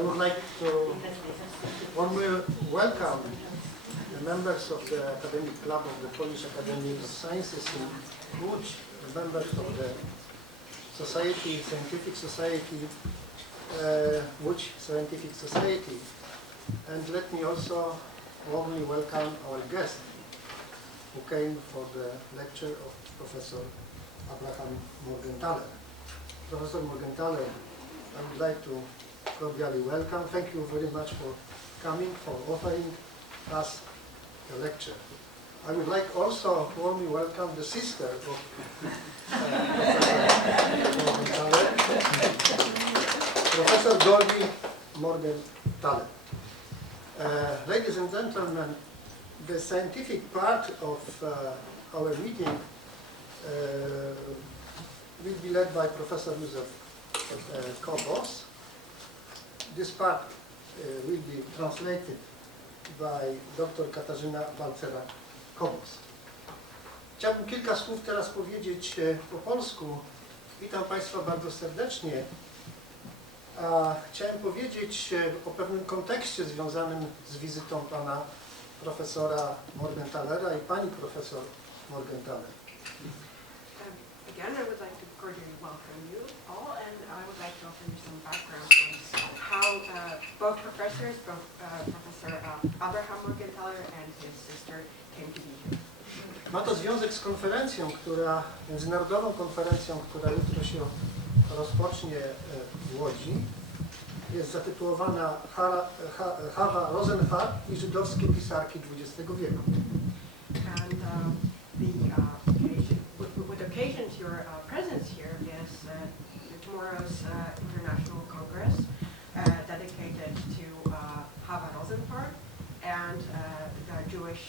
I would like to warmly welcome the members of the Academic Club of the Polish Academy of Sciences in Łódź, the members of the Society, Scientific Society, Łódź Scientific Society. And let me also warmly welcome our guest who came for the lecture of Professor Abraham Morgentaler. Professor Morgentaler, I would like to cordially welcome. Thank you very much for coming, for offering us the lecture. I would like also to warmly welcome the sister of Professor Morgentaler, Professor Dolly Morgentaler. Ladies and gentlemen, the scientific part of our meeting will be led by Professor Józef Kobos. This part will be translated by Dr. Katarzyna Balcera-Kobos. Chciałbym kilka słów teraz powiedzieć po polsku. Witam Państwa bardzo serdecznie. Chciałem powiedzieć o pewnym kontekście związanym z wizytą pana profesora Morgentalera i pani profesor Morgentaler. Again, I would like to cordially welcome you all, and I would like to offer you some background on how both professors, Professor Abraham Morgentaler and his sister, came to be here. Ma to związek z konferencją, międzynarodową konferencją, która jutro się rozpocznie w Łodzi. Jest zatytułowana Chava Rosenfarb i żydowskie pisarki XX wieku. And the occasion to your presence here is tomorrow's International Congress dedicated to Chava Rosenfarb and the Jewish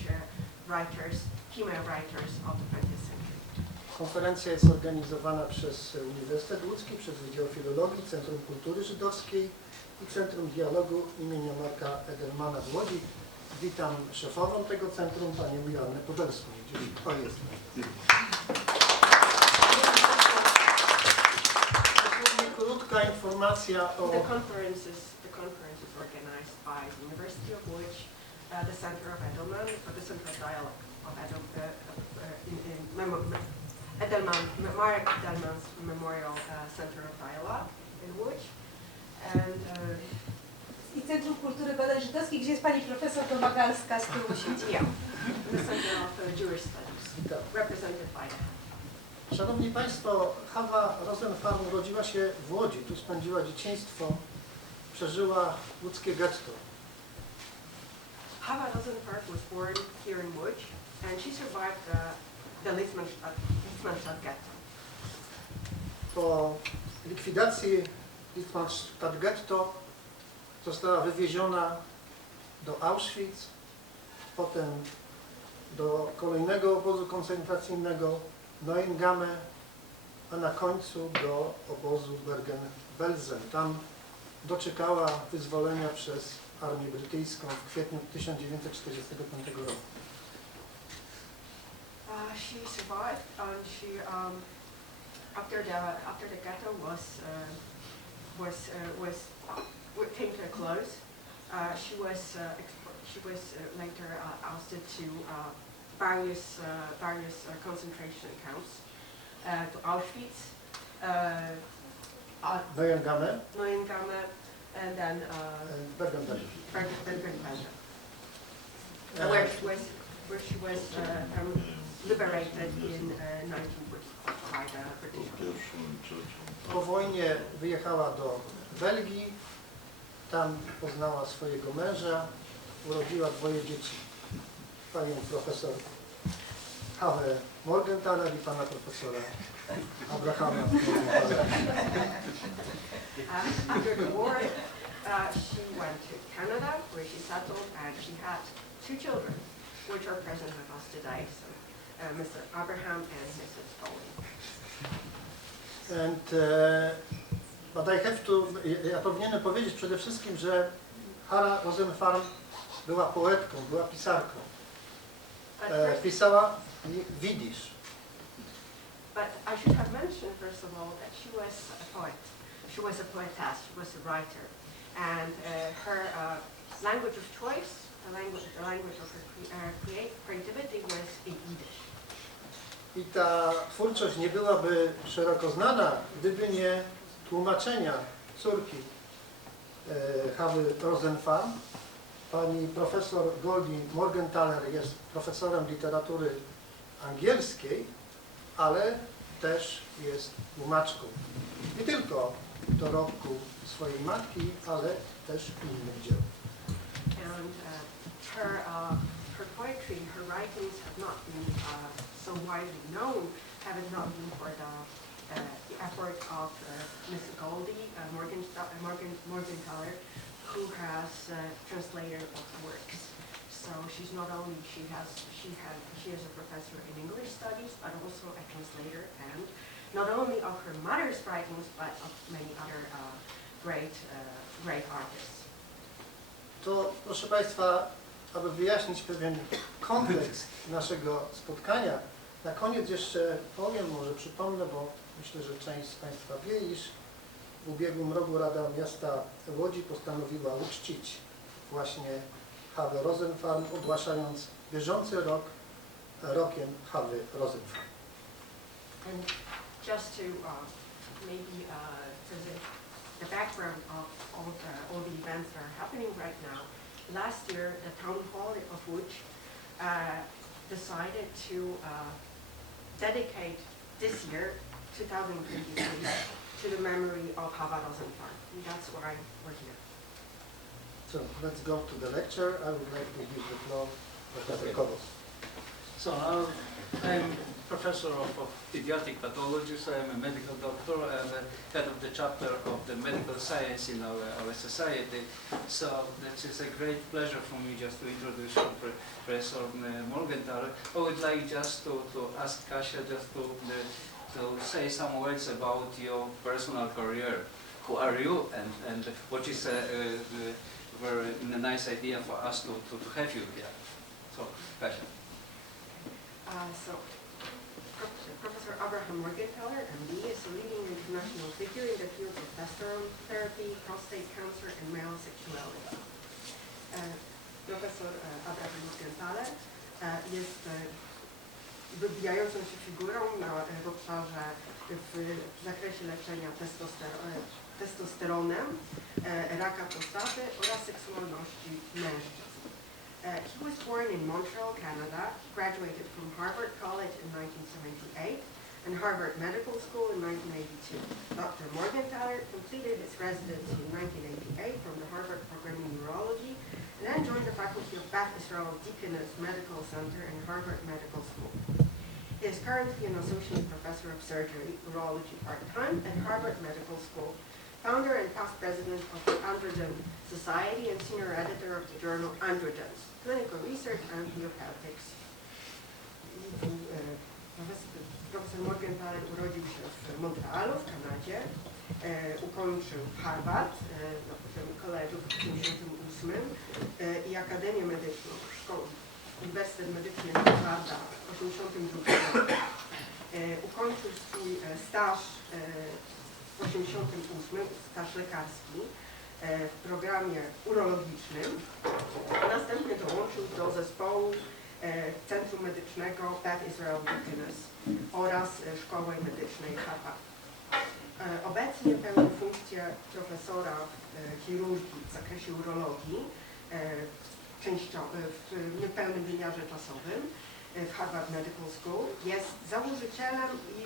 writers, female writers of the 20th century. Konferencja jest organizowana przez Uniwersytet Łódzki, przez Wydział Filologii, Centrum Kultury Żydowskiej i Centrum Dialogu imienia Marka Edelmana w Łodzi. Witam szefową tego centrum, panią Joannę Podelską. O, jest. Krótka informacja o... The conference is organized by the University of Łódź, the Center of Edelman, for the Center of Dialogue of Marek Edelman's Memorial Center of Dialogue in Łódź. And i Centrum Kultury Badań Żydowskich, gdzie jest pani profesor Domagalska z tyłu siedzi. The Center of Jewish Studies, represented by that. Szanowni Państwo, Chava Rosenfarb urodziła się w Łodzi. Tu spędziła dzieciństwo, przeżyła łódzkie getto. Chava Rosenfarb was born here in Łódź, and she survived the Litzmannstadt ghetto. Po likwidacji Litzmannstadt getto została wywieziona do Auschwitz, potem do kolejnego obozu koncentracyjnego Neuengamme, a na końcu do obozu Bergen-Belsen. Tam doczekała wyzwolenia przez armię brytyjską w kwietniu 1945 roku. She survived, and she after the ghetto came to a close. She was later ousted to various concentration camps, to Auschwitz, Neuengamme, and then Bergen-Belsen. Where she was liberated in 1945 by the British. Po wojnie wyjechała do Belgii, tam poznała swojego męża, urodziła dwoje dzieci. Panią profesor Chawę Morgentaler i pana profesora Abrahama Morgentalera. After the war, she went to Canada, where she settled, and she had two children, which are present with us today, so Mr. Abraham and Mrs. Dolly. But I have to, ja powinienem powiedzieć przede wszystkim, że Chava Rosenfarb była poetką, była pisarką. Pisała Yiddish. But I should have mentioned, first of all, that she was a poet. She was a poetess, she was a writer. And her language of choice, the language of her creativity was in Yiddish. I ta twórczość nie byłaby szeroko znana, gdyby nie tłumaczenia córki Chawy Rosenfarb. Pani profesor Morgentaler jest profesorem literatury angielskiej, ale też jest tłumaczką. Nie tylko dorobku swojej matki, ale też innych dzieł. And her poetry, her writings have not been so widely known, have it not been for the effort of Miss Goldie Morgentaler, who has translated of works. So she's not only she is a professor in English studies, but also a translator, and not only of her mother's writings, but of many other great artists. To, proszę Państwa, aby wyjaśnić pewien kontekst naszego spotkania, na koniec jeszcze powiem, może przypomnę, bo myślę, że część z Państwa wie, iż w ubiegłym roku Rada Miasta Łodzi postanowiła uczcić właśnie Chawę Rosenfarb, ogłaszając bieżący rok rokiem Chawy Rosenfarb. And just to maybe present the background of all the events that are happening right now, last year the town hall of Łódź decided to dedicate this year, 2023, to the memory of Chava Rosenfarb. And that's why we're here. So let's go to the lecture. I would like to give the floor to Professor Kolos. So I'm professor of pediatric pathology, so I'm a medical doctor. I'm head of the chapter of the medical science in our society. So it is a great pleasure for me just to introduce Professor Morgentaler. I would like just to ask Kasia just to say some words about your personal career. Who are you, and what is a very nice idea for us to have you here. So, Kasia. So, Professor Abraham Morgentaler, MD, is a leading international figure in the fields of testosterone therapy, prostate cancer, and male sexuality. Profesor Abraham Morgentaler jest wybijającą się figurą w obszarze, w zakresie leczenia testosteronem, raka prostaty oraz seksualności mężczyzn. He was born in Montreal, Canada, graduated from Harvard College in 1978 and Harvard Medical School in 1982. Dr. Morgentaler completed his residency in 1988 from the Harvard Program in Urology and then joined the faculty of Beth Israel Deaconess Medical Center and Harvard Medical School. He is currently an associate professor of surgery, urology part-time at Harvard Medical School, founder and past president of the Androgen Society and senior editor of the journal Androgens, Clinical Research and Biopolitics. Profesor Morgentaler urodził się w Montrealu, w Kanadzie, ukończył Harvard, potem College'u w 1988 i Akademię Medyczną, Uniwersytet Medyczny Harvarda w 1982 roku. Ukończył swój staż w 1988, staż lekarski w programie urologicznym. Następnie dołączył do zespołu Centrum Medycznego Beth Israel Deaconess oraz Szkoły Medycznej Harvard. Obecnie pełni funkcję profesora chirurgii w zakresie urologii w niepełnym wymiarze czasowym w Harvard Medical School. Jest założycielem i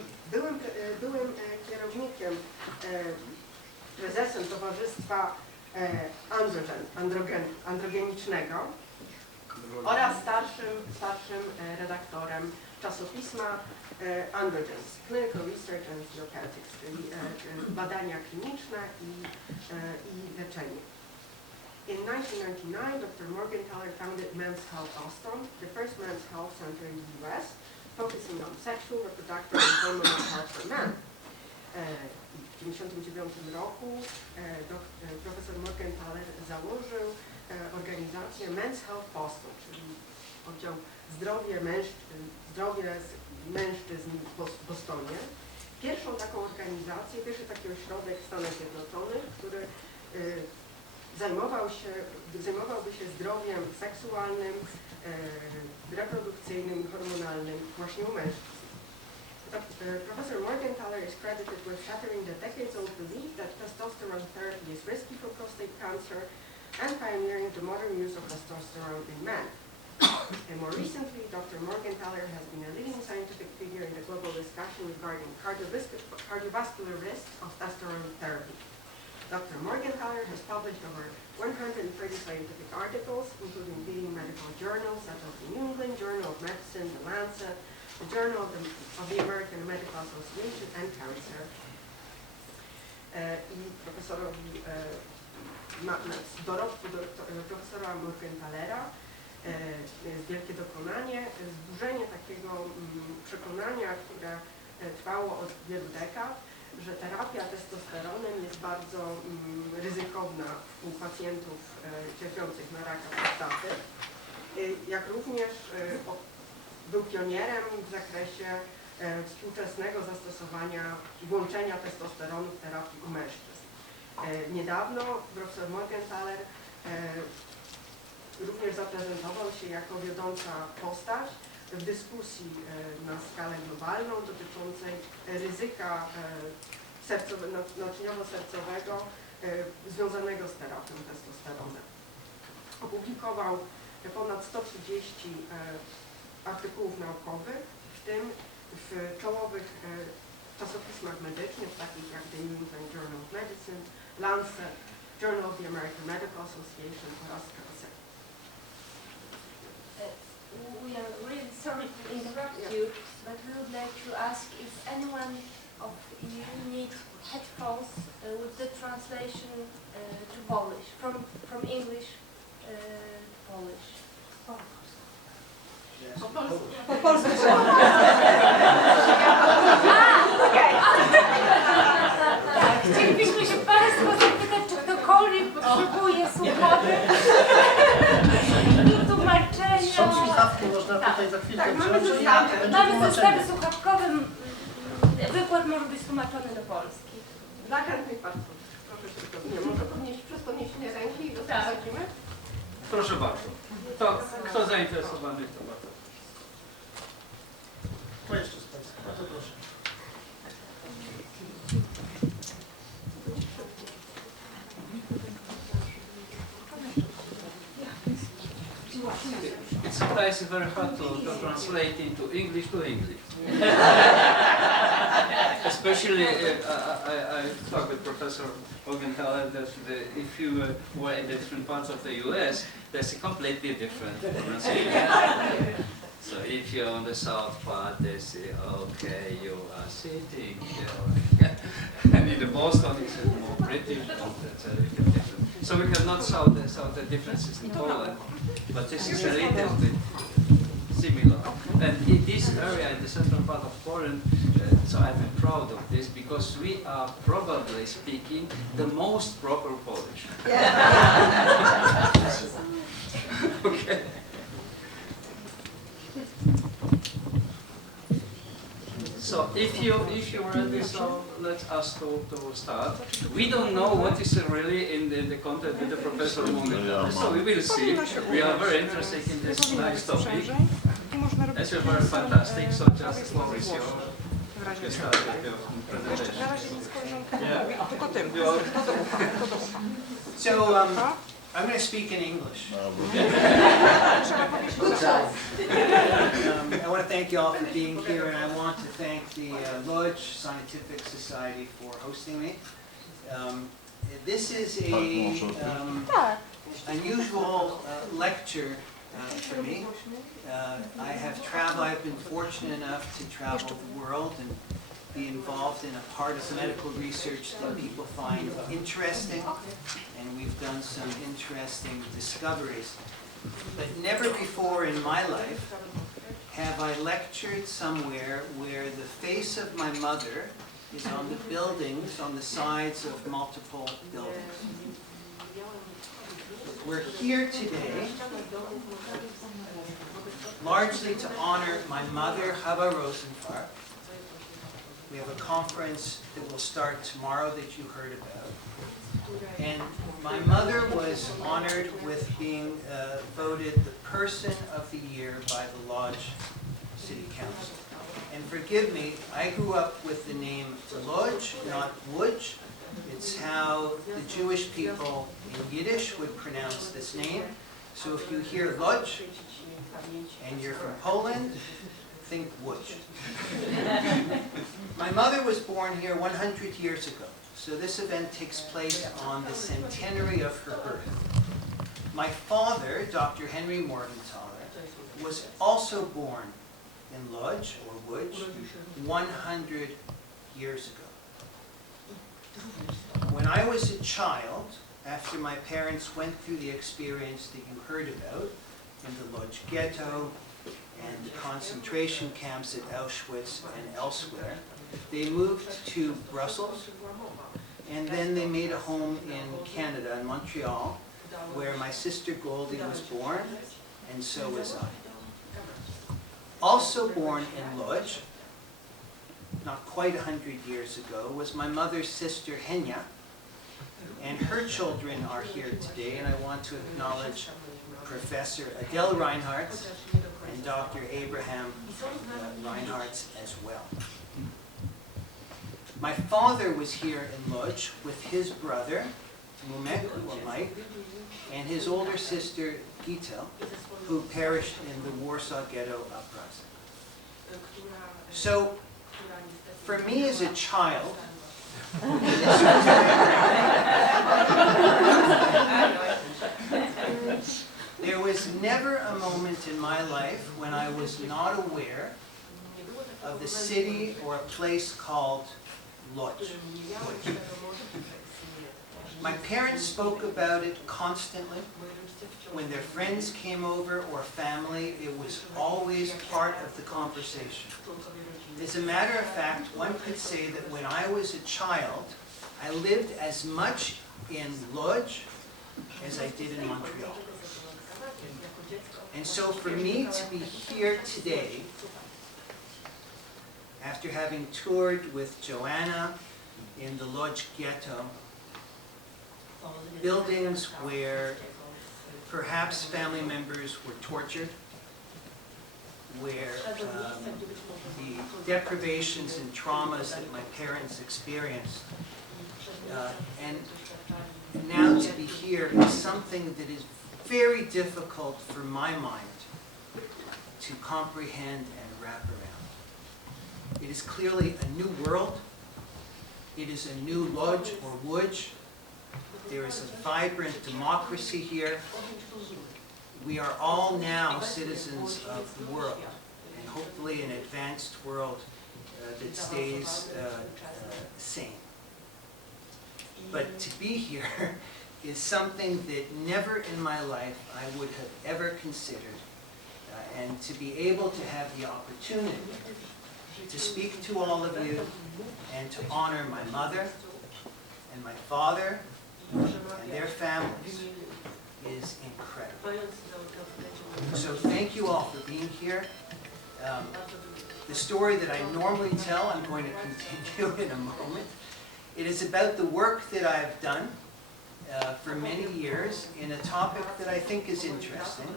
byłym kierownikiem, prezesem Towarzystwa Androgenicznego oraz starszym redaktorem czasopisma Androgens, Clinical Research and Biopolitics, czyli badania kliniczne i leczenie. In 1999, Dr. Morgentaler founded Men's Health Boston, the first men's health center in the U.S., focusing on sexual, reproductive, and hormonal health for men. W 1999 roku profesor Morgentaler założył organizację Men's Health Boston, czyli oddział zdrowie mężczyzn w Bostonie. Pierwszą taką organizację, pierwszy taki ośrodek w Stanach Zjednoczonych, który zajmowałby się zdrowiem seksualnym, reprodukcyjnym i hormonalnym właśnie u mężczyzn. Professor Morgentaler is credited with shattering the decades-old belief that testosterone therapy is risky for prostate cancer and pioneering the modern use of testosterone in men. And more recently, Dr. Morgentaler has been a leading scientific figure in the global discussion regarding cardiovascular risks of testosterone therapy. Dr. Morgentaler has published over 130 scientific articles, including leading medical journals such as the New England Journal of Medicine, the Lancet, the Journal of the American Medical Association, and Cancer. I profesorowi dorobku profesora Morgentalera jest wielkie dokonanie, zburzenie takiego przekonania, które trwało od wielu dekad, że terapia testosteronem jest bardzo ryzykowna u pacjentów cierpiących na raka prostaty, jak również był pionierem w zakresie współczesnego zastosowania i włączenia testosteronu w terapii u mężczyzn. Niedawno profesor Morgentaler również zaprezentował się jako wiodąca postać w dyskusji na skalę globalną dotyczącej ryzyka naczyniowo-sercowego związanego z terapią testosteronem. Opublikował ponad 130 artykułów naukowych, w tym w czołowych czasopismach medycznych, takich jak The New England Journal of Medicine, Lancet, Journal of the American Medical Association oraz Cancer. We are really sorry to interrupt you, but we would like to ask if anyone of you needs headphones with the translation to Polish, from English to Polish. Po polsku. Tak, chcielibyśmy się Państwa zapytać, czy ktokolwiek potrzebuje słuchaczy do tłumaczenia. Są słuchawki, można tutaj za chwilkę wziąć. Mamy zestawy słuchawkowe. Wykład może być tłumaczony do Polski. Dla chętnych bardzo. Proszę się tylko, nie, może podnieść przez podniesienie ręki i rozsadzimy? Proszę bardzo. To, kto zainteresowany, to bardzo. To jeszcze z Państwa. Bardzo proszę. It's sometimes very hard to translate into English to English. Especially, I talked with Professor Morgentaler that if you were in the different parts of the US, there's a completely different pronunciation. So if you're on the south part, they say, okay, you are sitting here. And in the Boston, it's more British, that's a little bit different. So we cannot solve the differences in Poland, but this is a little bit similar. And in this area, in the central part of Poland, so I'm proud of this because we are probably speaking the most proper Polish. Okay. So if you're ready, so let's ask to start. We don't know what is really in the content with the Professor Morgentaler, so we will see. We are very interested in this nice topic. It's very fantastic, so just the floor is yours. You start with your presentation. So I'm going to speak in English. I want to thank you all for being here, and I want to thank the Lodz Scientific Society for hosting me. This is a unusual lecture for me. I've been fortunate enough to travel the world and be involved in a part of medical research that people find interesting, and we've done some interesting discoveries. But never before in my life have I lectured somewhere where the face of my mother is on the buildings, on the sides of multiple buildings. We're here today largely to honor my mother, Chava Rosenfarb. We have a conference that will start tomorrow that you heard about. And my mother was honored with being voted the Person of the Year by the Lodz City Council. And forgive me, I grew up with the name Lodz, not Łódź. It's how the Jewish people in Yiddish would pronounce this name. So if you hear Lodz and you're from Poland, think Łódź. My mother was born here 100 years ago. So this event takes place on the centenary of her birth. My father, Dr. Henry Morgentaler, was also born in Lodz, or Łódź, 100 years ago. When I was a child, after my parents went through the experience that you heard about in the Lodz Ghetto and the concentration camps at Auschwitz and elsewhere, they moved to Brussels, and then they made a home in Canada, in Montreal, where my sister Goldie was born, and so was I. Also born in Lodz, not quite 100 years ago, was my mother's sister Henya, and her children are here today, and I want to acknowledge Professor Adele Reinhardt and Dr. Abraham Reinhardt as well. My father was here in Lodz with his brother, Mumek, or Mike, and his older sister, Gita, who perished in the Warsaw Ghetto uprising. So, for me as a child, there was never a moment in my life when I was not aware of the city or a place called Lodz. My parents spoke about it constantly. When their friends came over or family, it was always part of the conversation. As a matter of fact, one could say that when I was a child, I lived as much in Lodz as I did in Montreal. And so for me to be here today, after having toured with Joanna in the Lodz Ghetto, buildings where perhaps family members were tortured, where the deprivations and traumas that my parents experienced, and now to be here is something that is very difficult for my mind to comprehend and wrap around. It is clearly a new world. It is a new Lodz or Łódź. There is a vibrant democracy here. We are all now citizens of the world, and hopefully an advanced world that stays sane. But to be here is something that never in my life I would have ever considered. And to be able to have the opportunity to speak to all of you and to honor my mother and my father and their families is incredible. So thank you all for being here. The story that I normally tell, I'm going to continue in a moment. It is about the work that I've done for many years in a topic that I think is interesting.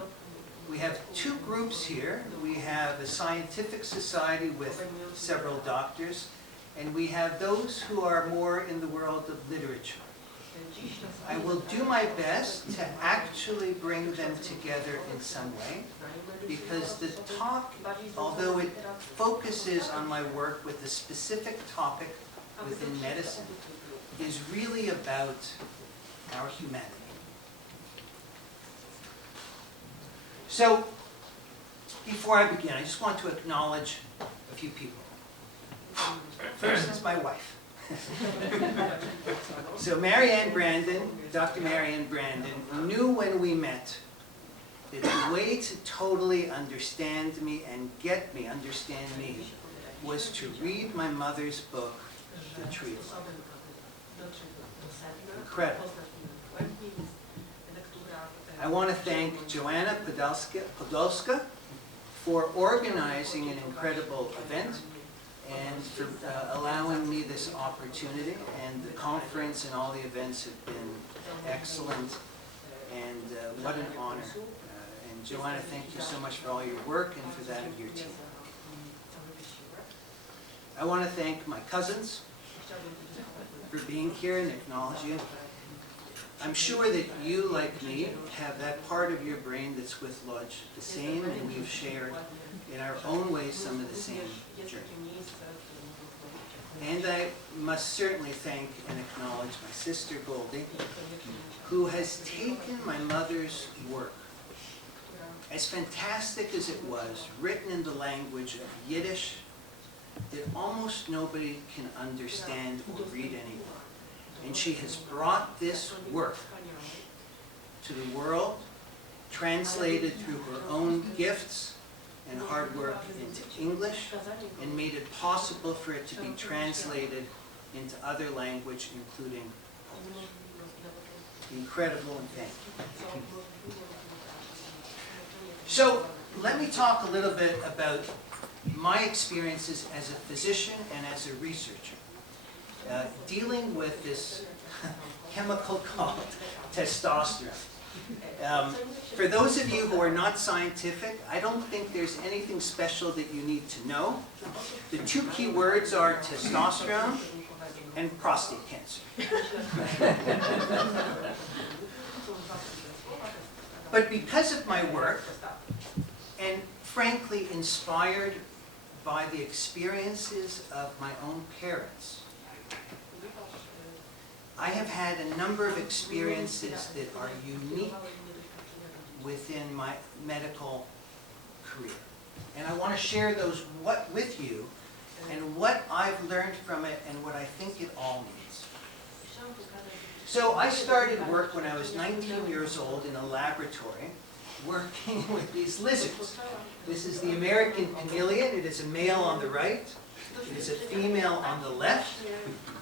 We have two groups here. We have a scientific society with several doctors, and we have those who are more in the world of literature. I will do my best to actually bring them together in some way, because the talk, although it focuses on my work with a specific topic within medicine, is really about our humanity. So, before I begin, I just want to acknowledge a few people. First is my wife. So Marianne Brandon, Dr. Marianne Brandon, knew when we met that the way to totally understand me and get me, understand me, was to read my mother's book, The Tree of Life. Incredible. I want to thank Joanna Podolska for organizing an incredible event, and for allowing me this opportunity. And the conference and all the events have been excellent, and what an honor. And Joanna, thank you so much for all your work and for that of your team. I want to thank my cousins for being here and acknowledge you. I'm sure that you, like me, have that part of your brain that's with Lodz the same, and we've shared in our own ways some of the same journey. And I must certainly thank and acknowledge my sister Goldie, who has taken my mother's work, as fantastic as it was, written in the language of Yiddish that almost nobody can understand or read anymore. And she has brought this work to the world, translated through her own gifts and hard work into English, and made it possible for it to be translated into other language, including Polish. Incredible, and thank you. So let me talk a little bit about my experiences as a physician and as a researcher, dealing with this chemical called testosterone. For those of you who are not scientific, I don't think there's anything special that you need to know. The two key words are testosterone and prostate cancer. But because of my work, and frankly inspired by the experiences of my own parents, I have had a number of experiences that are unique within my medical career. And I want to share those with you, and what I've learned from it, and what I think it all means. So I started work when I was 19 years old in a laboratory, working with these lizards. This is the American chameleon. It is a male on the right. It is a female on the left.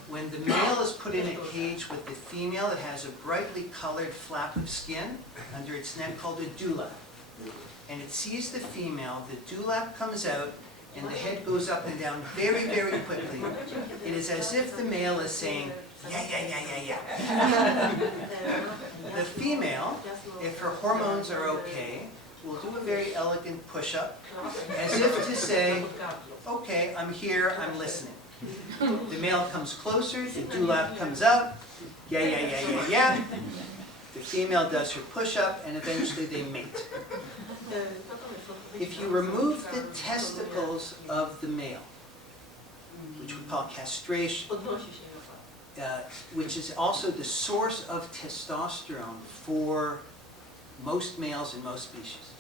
When the male is put in a cage with the female, it has a brightly colored flap of skin under its neck called a dewlap. And it sees the female, the dewlap comes out, and the head goes up and down very, very quickly. It is as if the male is saying, yeah, yeah, yeah, yeah, yeah. The female, if her hormones are okay, will do a very elegant push-up, as if to say, okay, I'm here, I'm listening. The male comes closer, the dewlap comes up, yeah, yeah, yeah, yeah, yeah. The female does her push-up, and eventually they mate. If you remove the testicles of the male, which we call castration, which is also the source of testosterone for most males in most species.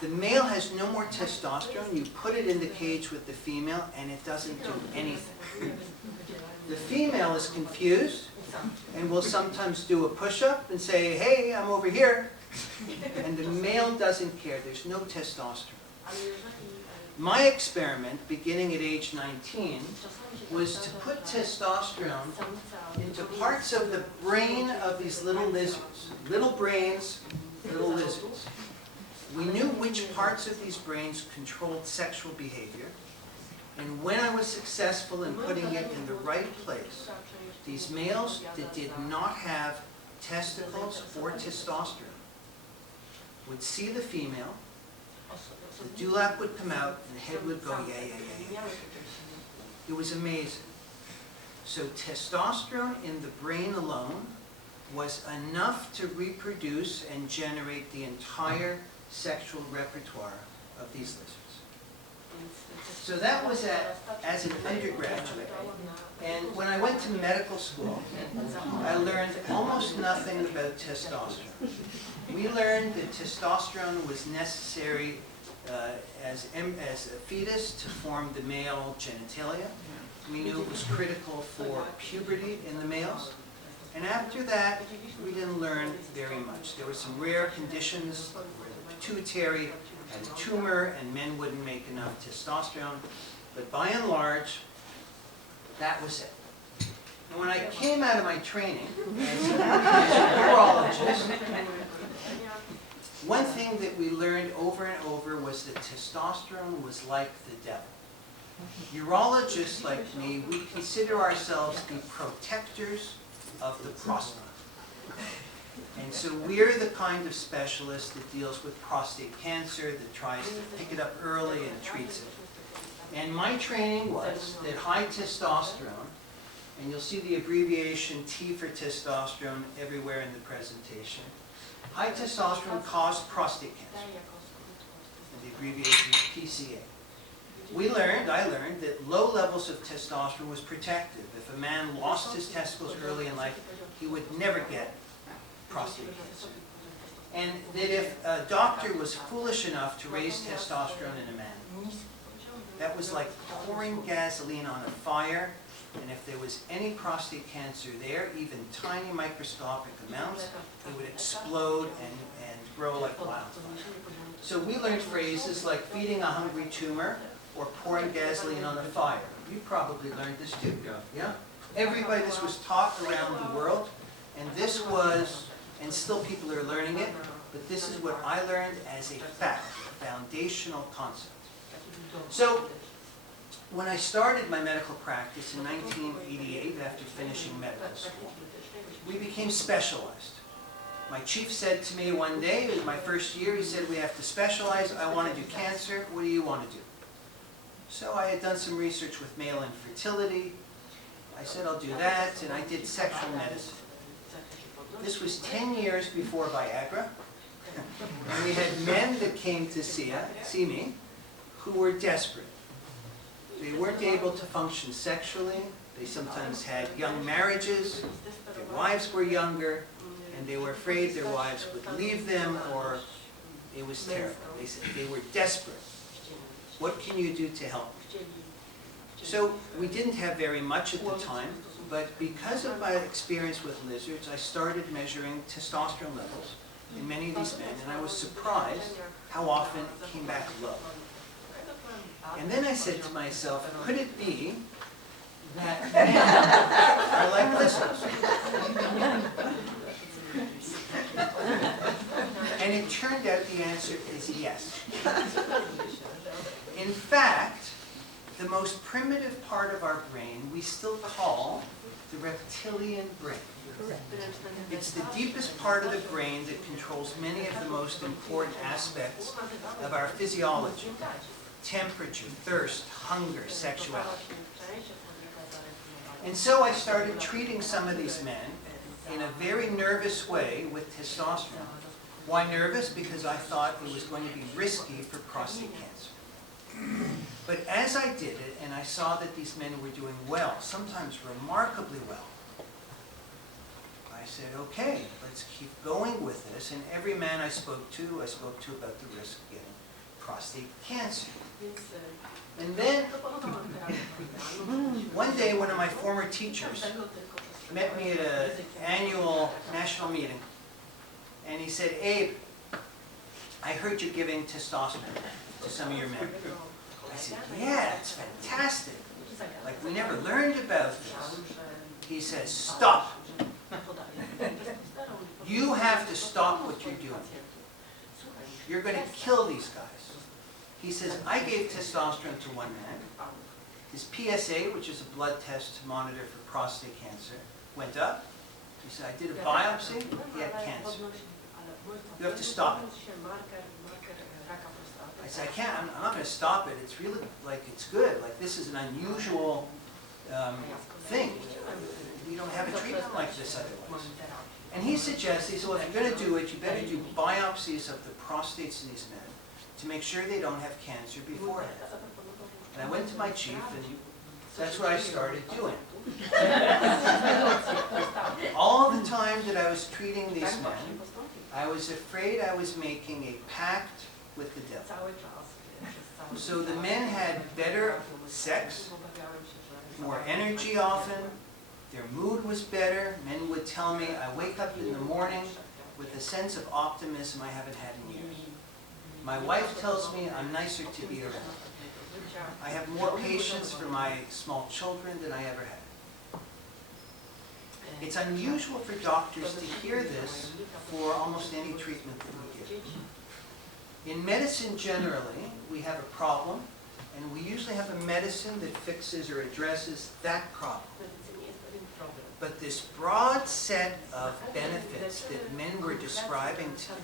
The male has no more testosterone. You put it in the cage with the female, and it doesn't do anything. The female is confused and will sometimes do a push-up and say, hey, I'm over here. And the male doesn't care. There's no testosterone. My experiment, beginning at age 19, was to put testosterone into parts of the brain of these little lizards. Little brains, little lizards. We knew which parts of these brains controlled sexual behavior, and when I was successful in putting it in the right place, these males that did not have testicles or testosterone would see the female, the dewlap would come out, and the head would go, yeah, yeah, yeah, yeah. It was amazing. So testosterone in the brain alone was enough to reproduce and generate the entire sexual repertoire of these lizards. So that was as an undergraduate. And when I went to medical school, I learned almost nothing about testosterone. We learned that testosterone was necessary as a fetus to form the male genitalia. We knew it was critical for puberty in the males. And after that, we didn't learn very much. There were some rare conditions where the pituitary had a tumor and men wouldn't make enough testosterone. But by and large, that was it. And when I came out of my training as a urologist, one thing that we learned over and over was that testosterone was like the devil. Urologists like me, we consider ourselves the protectors of the prostate. And so we're the kind of specialist that deals with prostate cancer, that tries to pick it up early and treats it. And my training was that high testosterone, and you'll see the abbreviation T for testosterone everywhere in the presentation, high testosterone caused prostate cancer, and the abbreviation is PCA. I learned that low levels of testosterone was protective. If a man lost his testicles early in life, he would never get prostate cancer. And that if a doctor was foolish enough to raise testosterone in a man, that was like pouring gasoline on a fire, and if there was any prostate cancer there, even tiny microscopic amounts, it would explode and grow like wildfire. So we learned phrases like feeding a hungry tumor or pouring gasoline on a fire. You probably learned this too, yeah? Everybody, this was taught around the world, and this was, and still people are learning it, but this is what I learned as a fact, a foundational concept. So, when I started my medical practice in 1988, after finishing medical school, we became specialized. My chief said to me one day, it was my first year, he said, we have to specialize, I want to do cancer, what do you want to do? So I had done some research with male infertility, I said I'll do that, and I did sexual medicine. This was 10 years before Viagra, and we had men that came to see me who were desperate. They weren't able to function sexually, they sometimes had young marriages, their wives were younger, and they were afraid their wives would leave them, or it was terrible. They said they were desperate. What can you do to help me? So we didn't have very much at the time, but because of my experience with lizards, I started measuring testosterone levels in many of these men, and I was surprised how often it came back low. And then I said to myself, could it be that men are like lizards? And it turned out the answer is yes. In fact, the most primitive part of our brain we still call the reptilian brain. It's the deepest part of the brain that controls many of the most important aspects of our physiology: temperature, thirst, hunger, sexuality. And so I started treating some of these men in a very nervous way with testosterone. Why nervous? Because I thought it was going to be risky for prostate cancer. But as I did it, and I saw that these men were doing well, sometimes remarkably well, I said, okay, let's keep going with this. And every man I spoke to about the risk of getting prostate cancer. And then, one day, one of my former teachers met me at an annual national meeting, and he said, Abe, I heard you're giving testosterone to some of your men. I said, yeah, it's fantastic. Like, we never learned about this. He says, stop. You have to stop what you're doing. You're going to kill these guys. He says, I gave testosterone to one man. His PSA, which is a blood test to monitor for prostate cancer, went up. He said, I did a biopsy, he had cancer. You have to stop it. I said, I can't, I'm not going to stop it. It's really, like, it's good. Like, this is an unusual thing. You don't have a treatment like this otherwise. And he suggests, he said, well, if you're going to do it, you better do biopsies of the prostates of these men to make sure they don't have cancer beforehand. And I went to my chief, and that's what I started doing. All the time that I was treating these men, I was afraid I was making a pact with the devil. So the men had better sex, more energy often, their mood was better. Men would tell me, I wake up in the morning with a sense of optimism I haven't had in years. My wife tells me I'm nicer to be around. I have more patience for my small children than I ever had. It's unusual for doctors to hear this for almost any treatment that we give. In medicine generally, we have a problem, And we usually have a medicine that fixes or addresses that problem. But this broad set of benefits that men were describing to me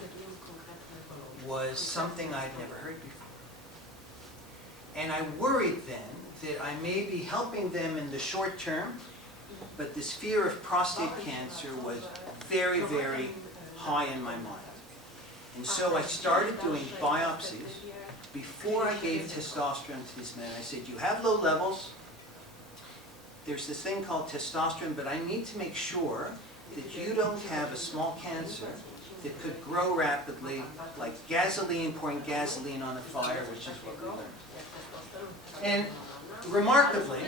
was something I'd never heard before. And I worried then that I may be helping them in the short term, but this fear of prostate cancer was very, very high in my mind. And so I started doing biopsies. Before I gave testosterone to these men, I said, you have low levels. There's this thing called testosterone, but I need to make sure that you don't have a small cancer that could grow rapidly, like gasoline, pouring gasoline on a fire, which is what we learned. And remarkably,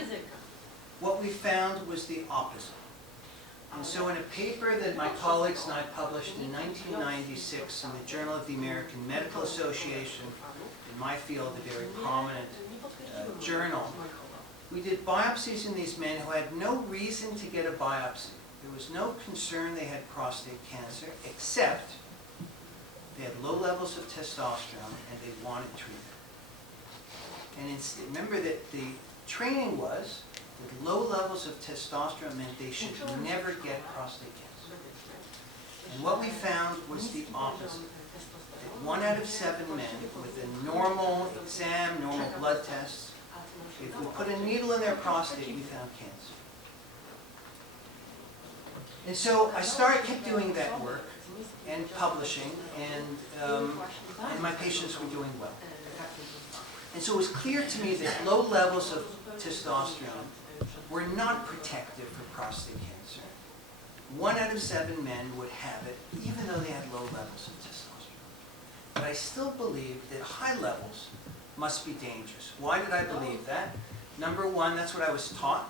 what we found was the opposite. And so in a paper that my colleagues and I published in 1996 in the Journal of the American Medical Association, in my field, a very prominent journal, we did biopsies in these men who had no reason to get a biopsy. There was no concern they had prostate cancer, except they had low levels of testosterone and they wanted treatment. And remember that the training was that low levels of testosterone meant they should never get prostate cancer. And what we found was the opposite. That 1 out of 7 men with a normal exam, normal blood tests, if we put a needle in their prostate, we found cancer. And so I kept doing that work and publishing, and my patients were doing well. And so it was clear to me that low levels of testosterone were not protective for prostate cancer. 1 out of 7 men would have it, even though they had low levels of testosterone. But I still believed that high levels must be dangerous. Why did I believe that? Number 1, that's what I was taught.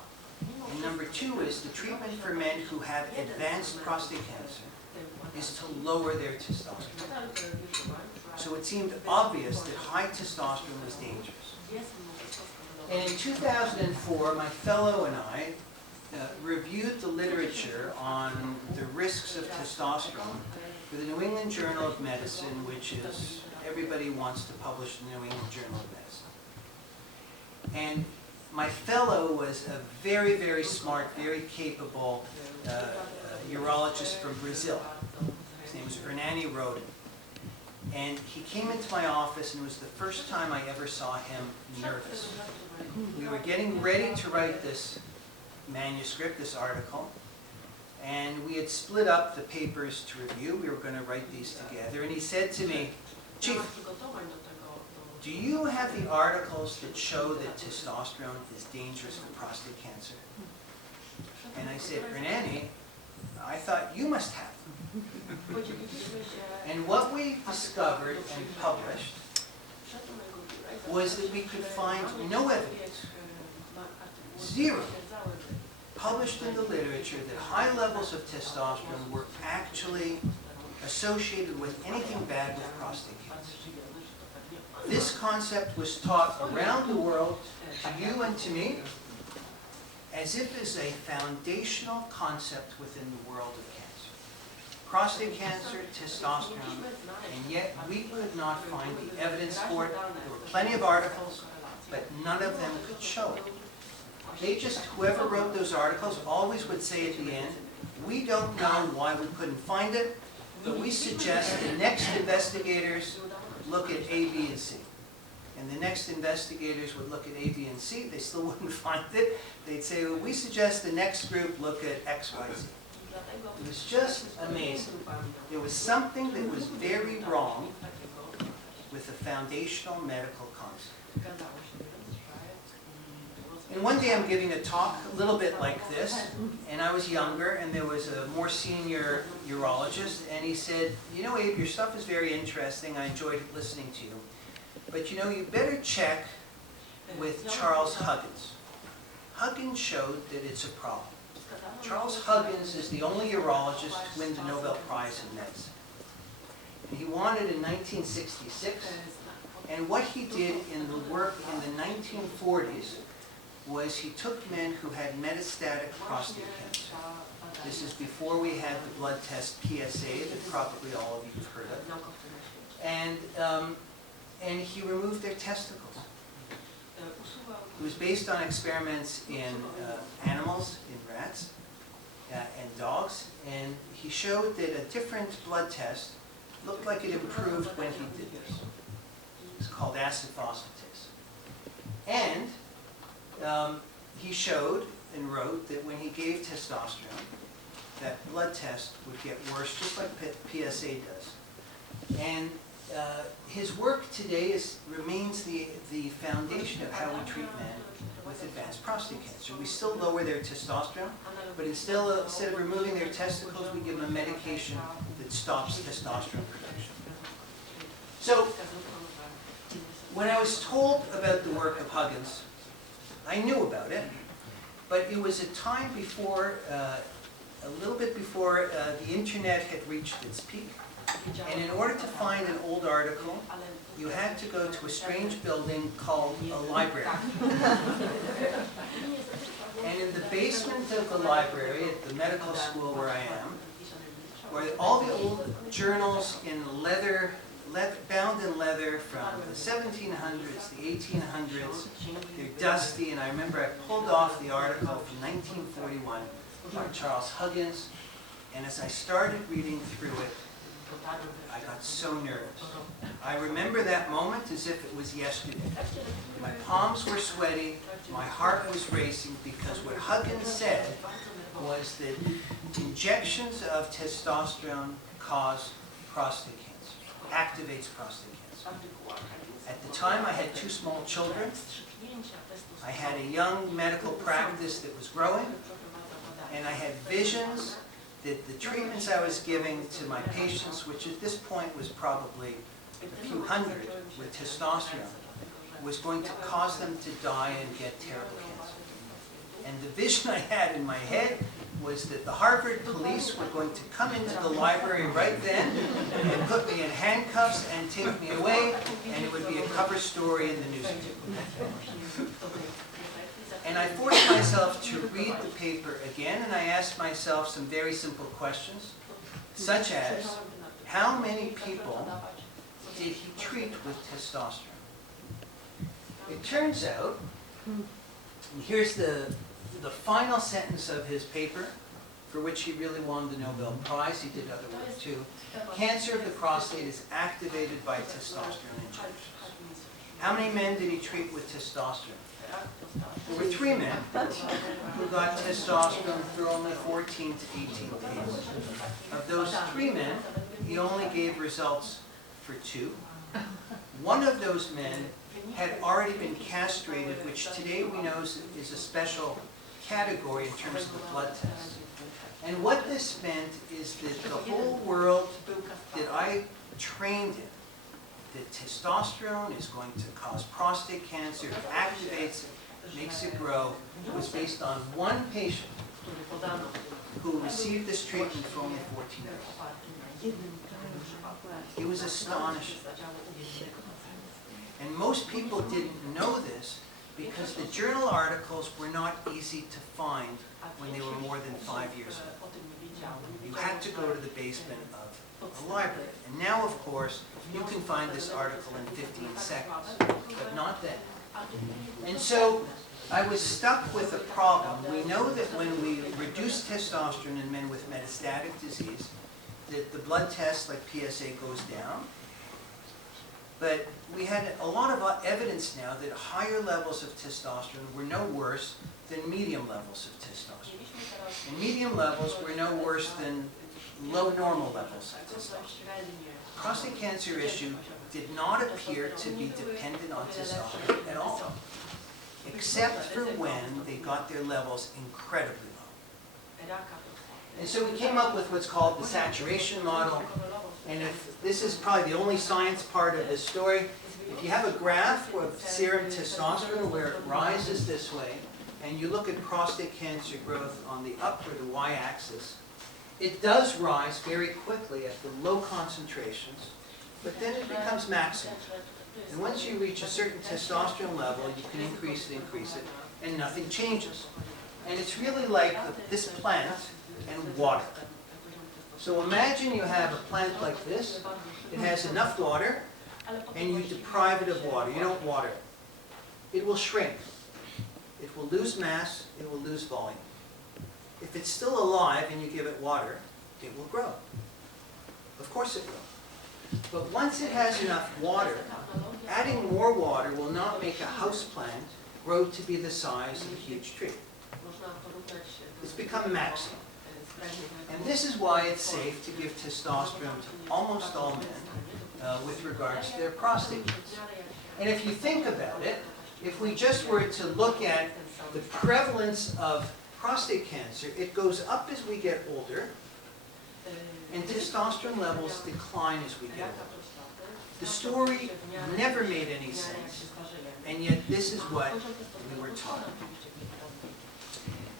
And number 2 is the treatment for men who have advanced prostate cancer is to lower their testosterone. So it seemed obvious that high testosterone was dangerous. And in 2004, my fellow and I reviewed the literature on the risks of testosterone for the New England Journal of Medicine, which is, everybody wants to publish the New England Journal of Medicine. And my fellow was a very, very smart, very capable urologist from Brazil. His name was Hernani Roden. And he came into my office, and it was the first time I ever saw him nervous. We were getting ready to write this manuscript, this article, and we had split up the papers to review. We were going to write these together. And he said to me, "Chief, do you have the articles that show that testosterone is dangerous for prostate cancer?" And I said, "Hernani, I thought you must have them." And what we discovered and published was that we could find no evidence, zero, published in the literature that high levels of testosterone were actually associated with anything bad with prostate cancer. This concept was taught around the world, to you and to me, as if it's a foundational concept within the world of cancer. Prostate cancer, testosterone, and yet we could not find the evidence for it. There were plenty of articles, but none of them could show it. They just, whoever wrote those articles always would say at the end, "We don't know why we couldn't find it, but we suggest the next investigators look at A, B, and C." And the next investigators would look at A, B, and C. They still wouldn't find it. They'd say, "Well, we suggest the next group look at X, Y, Z." It was just amazing. There was something that was very wrong with the foundational medical concept. And one day I'm giving a talk a little bit like this, and I was younger, and there was a more senior urologist, and he said, "You know, Abe, your stuff is very interesting. I enjoyed listening to you. But you know, you better check with Charles Huggins. Huggins showed that it's a problem." Charles Huggins is the only urologist to win the Nobel Prize in Medicine. And he won it in 1966. And what he did in the work in the 1940s was he took men who had metastatic prostate cancer. This is before we had the blood test PSA that probably all of you have heard of. And he removed their testicles. It was based on experiments in animals, in rats, and dogs, and he showed that a different blood test looked like it improved when he did this. It's called acid phosphatase. And he showed and wrote that when he gave testosterone, that blood test would get worse, just like PSA does. And his work today remains the foundation of how we treat men with advanced prostate cancer. We still lower their testosterone, but instead of removing their testicles, we give them a medication that stops testosterone production. So, when I was told about the work of Huggins, I knew about it, but it was a time before, a little bit before the internet had reached its peak. And in order to find an old article, you had to go to a strange building called a library. And in the basement of the library at the medical school where I am, were all the old journals in leather, bound in leather from the 1700s, the 1800s. They're dusty, and I remember I pulled off the article from 1941 by Charles Huggins, and as I started reading through it, I got so nervous. I remember that moment as if it was yesterday. My palms were sweaty, my heart was racing, because what Huggins said was that injections of testosterone cause prostate cancer, activates prostate cancer. At the time, I had 2 small children. I had a young medical practice that was growing, and I had visions that the treatments I was giving to my patients, which at this point was probably a few hundred with testosterone, was going to cause them to die and get terrible cancer. And the vision I had in my head was that the Harvard police were going to come into the library right then and put me in handcuffs and take me away, and it would be a cover story in the newspaper. And I forced myself to read the paper again, and I asked myself some very simple questions, such as, how many people did he treat with testosterone? It turns out, and here's the final sentence of his paper, for which he really won the Nobel Prize. He did other work too. Cancer of the prostate is activated by testosterone injections. How many men did he treat with testosterone? There were 3 men who got testosterone for only 14 to 18 days. Of those 3 men, he only gave results for 2. One of those men had already been castrated, which today we know is a special category in terms of the blood test. And what this meant is that the whole world that I trained in, that testosterone is going to cause prostate cancer, it activates it, makes it grow, was based on one patient who received this treatment for only 14 days. It was astonishing. And most people didn't know this because the journal articles were not easy to find when they were more than 5 years old. You had to go to the basement of a library. And now, of course, you can find this article in 15 seconds, but not then. And so I was stuck with a problem. We know that when we reduce testosterone in men with metastatic disease, that the blood test like PSA goes down. But we had a lot of evidence now that higher levels of testosterone were no worse than medium levels of testosterone. And medium levels were no worse than low normal levels of testosterone. Prostate cancer issue did not appear to be dependent on testosterone at all, except for when they got their levels incredibly low. And so we came up with what's called the saturation model. And if this is probably the only science part of this story, if you have a graph of serum testosterone where it rises this way, and you look at prostate cancer growth on the up or the y-axis, it does rise very quickly at the low concentrations, but then it becomes maximum. And once you reach a certain testosterone level, you can increase it, and nothing changes. And it's really like this plant and water. So imagine you have a plant like this. It has enough water, and you deprive it of water. You don't water it. it will shrink. It will lose mass, it will lose volume. If it's still alive and you give it water, it will grow. Of course it will. But once it has enough water, adding more water will not make a houseplant grow to be the size of a huge tree. It's become maximum. And this is why it's safe to give testosterone to almost all men with regards to their prostate cancer. And if you think about it, if we just were to look at the prevalence of prostate cancer, it goes up as we get older, and testosterone levels decline as we get older. The story never made any sense, and yet this is what we were taught.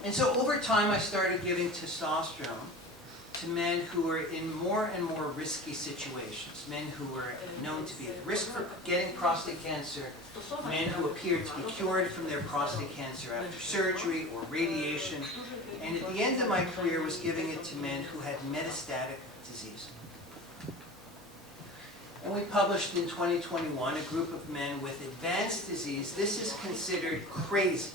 And so over time I started giving testosterone to men who were in more and more risky situations, men who were known to be at risk for getting prostate cancer, men who appeared to be cured from their prostate cancer after surgery or radiation, and at the end of my career was giving it to men who had metastatic disease. And we published in 2021 a group of men with advanced disease. This is considered crazy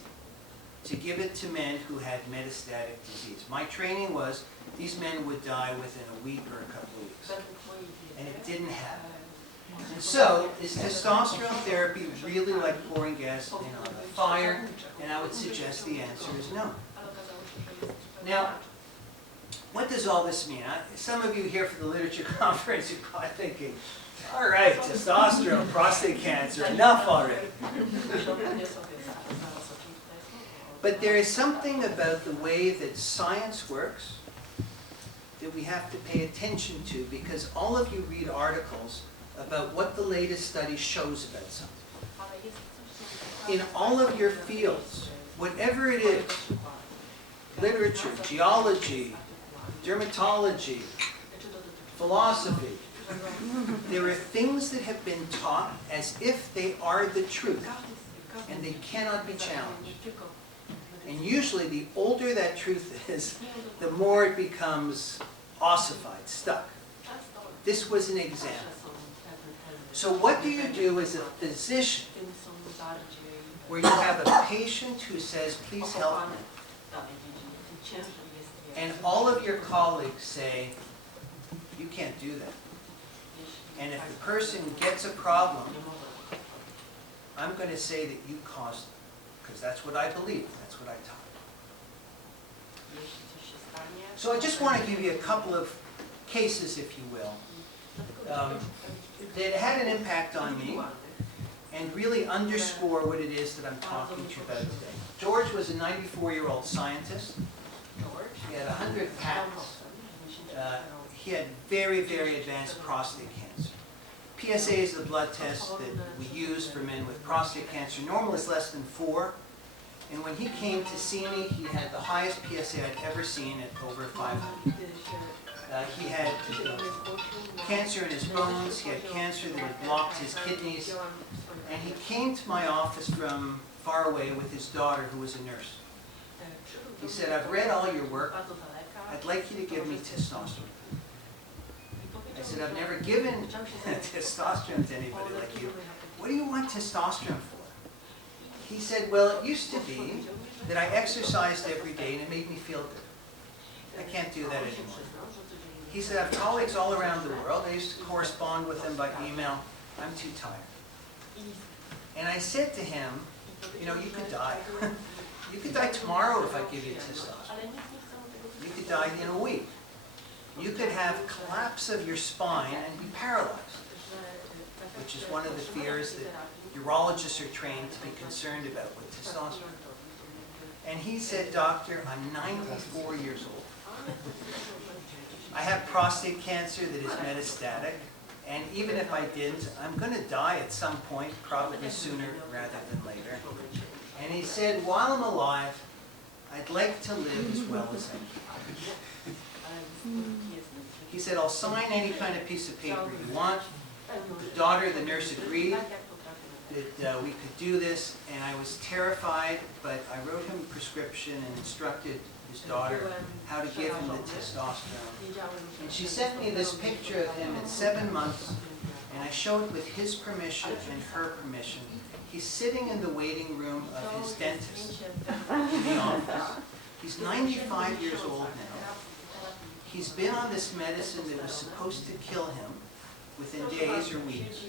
to give it to men who had metastatic disease. My training was these men would die within a week or a couple of weeks. And it didn't happen. And so, is testosterone therapy really like pouring gasoline on the fire? And I would suggest the answer is no. Now, what does all this mean? Some of you here for the literature conference are probably thinking, all right, testosterone, prostate cancer, enough already. But there is something about the way that science works that we have to pay attention to, because all of you read articles about what the latest study shows about something. In all of your fields, whatever it is, literature, geology, dermatology, philosophy, there are things that have been taught as if they are the truth, and they cannot be challenged. And usually the older that truth is, the more it becomes ossified, stuck. This was an example. So what do you do as a physician where you have a patient who says, please help me? And all of your colleagues say, you can't do that. And if the person gets a problem, I'm going to say that you caused it, because that's what I believe, that's what I taught. So I just want to give you a couple of cases, if you will, that had an impact on me and really underscore what it is that I'm talking to you about today. George was a 94-year-old scientist. He had 100 patents. He had very, very advanced prostate cancer. PSA is the blood test that we use for men with prostate cancer. Normal is less than 4. And when he came to see me, he had the highest PSA I'd ever seen at over 500. He had cancer in his bones, he had cancer that had blocked his kidneys, and he came to my office from far away with his daughter, who was a nurse. He said, I've read all your work, I'd like you to give me testosterone. I said, I've never given testosterone to anybody like you. What do you want testosterone for? He said, well, it used to be that I exercised every day and it made me feel good. I can't do that anymore. He said, I have colleagues all around the world. I used to correspond with them by email. I'm too tired. And I said to him, you know, you could die. You could die tomorrow if I give you testosterone. You could die in a week. You could have collapse of your spine and be paralyzed, which is one of the fears that urologists are trained to be concerned about with testosterone. And he said, doctor, I'm 94 years old. I have prostate cancer that is metastatic, and even if I didn't, I'm going to die at some point, probably sooner rather than later. And he said, while I'm alive, I'd like to live as well as I can. He said, I'll sign any kind of piece of paper you want. The daughter, the nurse, agreed that we could do this, and I was terrified, but I wrote him a prescription and instructed his daughter how to give him the testosterone. And she sent me this picture of him at 7 months, and I showed with his permission and her permission. He's sitting in the waiting room of his dentist in the office. He's 95 years old now. He's been on this medicine that was supposed to kill him within days or weeks,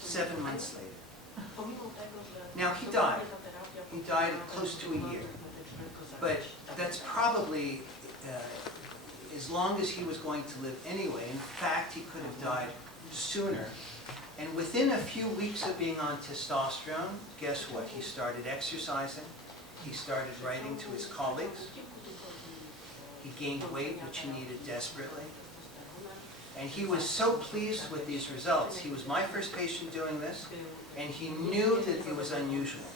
7 months later. Now, he died. He died close to a year. But that's probably as long as he was going to live anyway. In fact, he could have died sooner. And within a few weeks of being on testosterone, guess what? He started exercising. He started writing to his colleagues. He gained weight, which he needed desperately. And he was so pleased with these results. He was my first patient doing this, and he knew that it was unusual.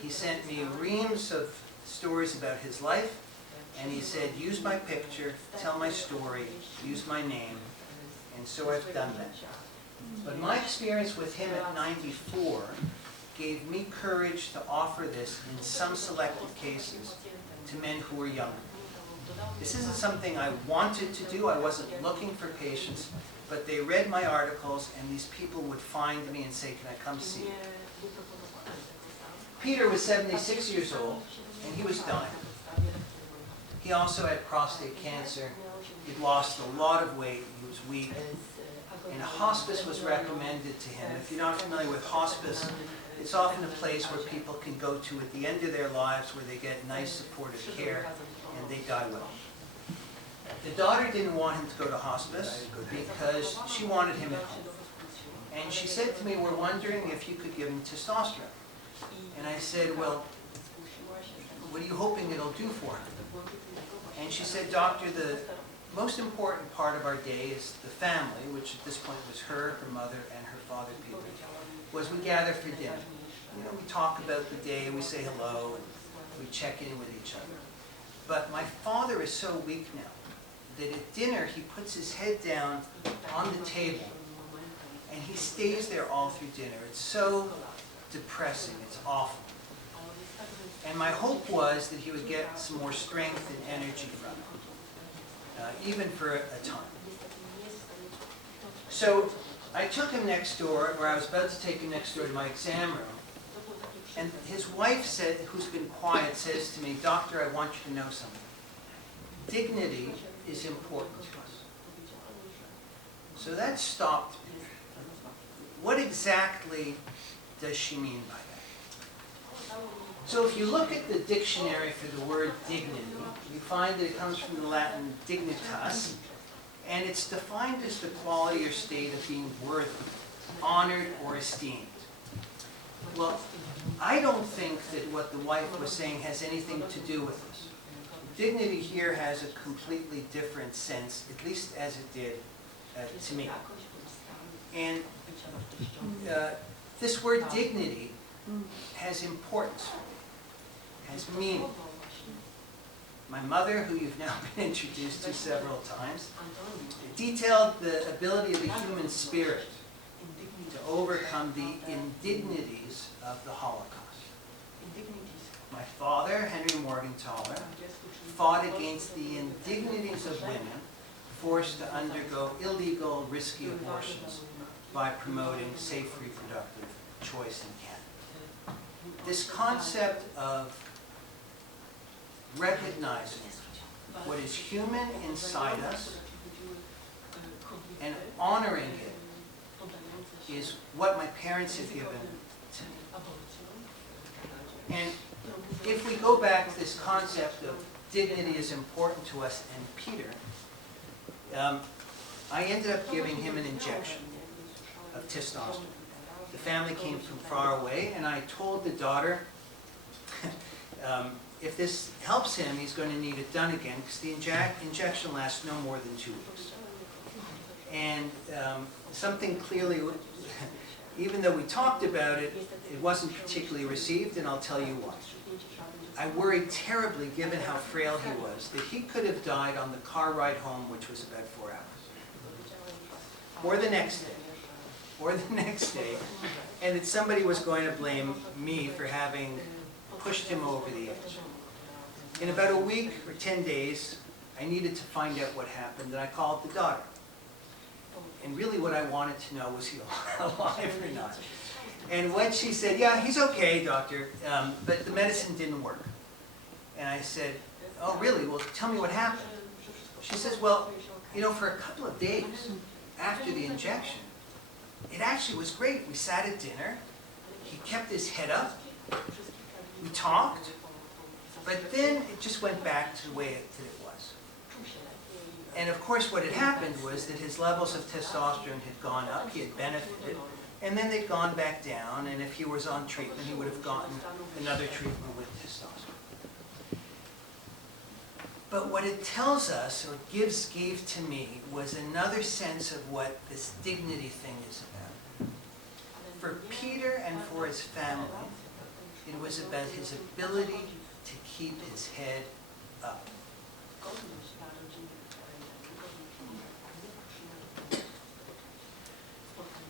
He sent me reams of stories about his life, and he said, use my picture, tell my story, use my name, and so I've done that. But my experience with him at 94 gave me courage to offer this in some selected cases to men who were younger. This isn't something I wanted to do. I wasn't looking for patients, but they read my articles, and these people would find me and say, can I come see you? Peter was 76 years old, and he was dying. He also had prostate cancer. He'd lost a lot of weight. He was weak. And hospice was recommended to him. If you're not familiar with hospice, it's often a place where people can go to at the end of their lives where they get nice supportive care and they die well. The daughter didn't want him to go to hospice because she wanted him at home. And she said to me, we're wondering if you could give him testosterone. And I said, well, what are you hoping it'll do for him? And she said, doctor, the most important part of our day is the family, which at this point was her mother, and her father, Peter, was we gather for dinner. You know, we talk about the day, we say hello, and we check in with each other. But my father is so weak now that at dinner he puts his head down on the table and he stays there all through dinner. It's so depressing, it's awful. And my hope was that he would get some more strength and energy from it, even for a time. So I took him next door, or I was about to take him next door to my exam room, and his wife said, who's been quiet, says to me, doctor, I want you to know something. Dignity is important to us. So that stopped me. What exactly does she mean by that? So if you look at the dictionary for the word dignity, you find that it comes from the Latin dignitas, and it's defined as the quality or state of being worthy, honored, or esteemed. Well, I don't think that what the wife was saying has anything to do with this. Dignity here has a completely different sense, at least as it did to me. And this word dignity has importance, has meaning. My mother, who you've now been introduced to several times, detailed the ability of the human spirit to overcome the indignities of the Holocaust. My father, Henry Morgentaler, fought against the indignities of women forced to undergo illegal, risky abortions by promoting safe reproductive choice in Canada. This concept of recognizing what is human inside us and honoring it is what my parents have given to me. And if we go back to this concept of dignity is important to us and Peter, I ended up giving him an injection of testosterone. The family came from far away, and I told the daughter, if this helps him, he's going to need it done again, because the injection lasts no more than 2 weeks. And something clearly, even though we talked about it, it wasn't particularly received, and I'll tell you why. I worried terribly, given how frail he was, that he could have died on the car ride home, which was about 4 hours. Or the next day. Or the next day. And that somebody was going to blame me for having pushed him over the edge. In about a week or 10 days, I needed to find out what happened, and I called the daughter. And really what I wanted to know was he alive or not. And when she said, yeah, he's okay, doctor, but the medicine didn't work. And I said, oh, really? Well, tell me what happened. She says, well, you know, for a couple of days after the injection, it actually was great. We sat at dinner. He kept his head up. We talked. But then it just went back to the way that it was. And of course, what had happened was that his levels of testosterone had gone up. He had benefited. And then they'd gone back down. And if he was on treatment, he would have gotten another treatment with testosterone. But what it tells us, or gave to me, was another sense of what this dignity thing is about. For Peter and for his family, it was about his ability to keep his head up.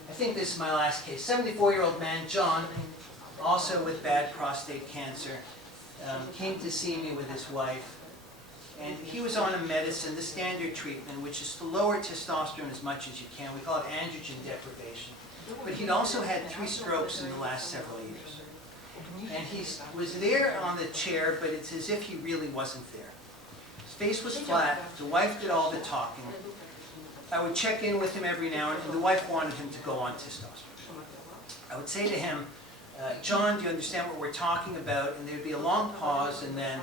I think this is my last case. 74-year-old man, John, also with bad prostate cancer, came to see me with his wife. And he was on a medicine, the standard treatment, which is to lower testosterone as much as you can. We call it androgen deprivation. But he'd also had 3 strokes in the last several years. And he was there on the chair, but it's as if he really wasn't there. His face was flat. The wife did all the talking. I would check in with him every now and then. The wife wanted him to go on testosterone. I would say to him, John, do you understand what we're talking about? And there'd be a long pause, and then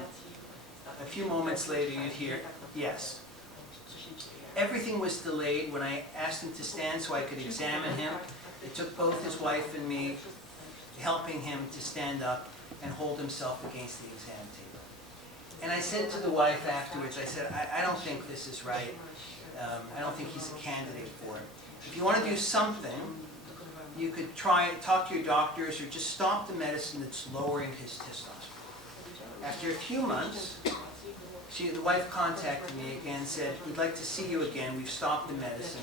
a few moments later, you'd hear, yes. Everything was delayed. When I asked him to stand so I could examine him, it took both his wife and me helping him to stand up and hold himself against the exam table. And I said to the wife afterwards, I said, I don't think this is right. I don't think he's a candidate for it. If you want to do something, you could try and talk to your doctors or just stop the medicine that's lowering his testosterone. After a few months, the wife contacted me again and said, we'd like to see you again. We've stopped the medicine,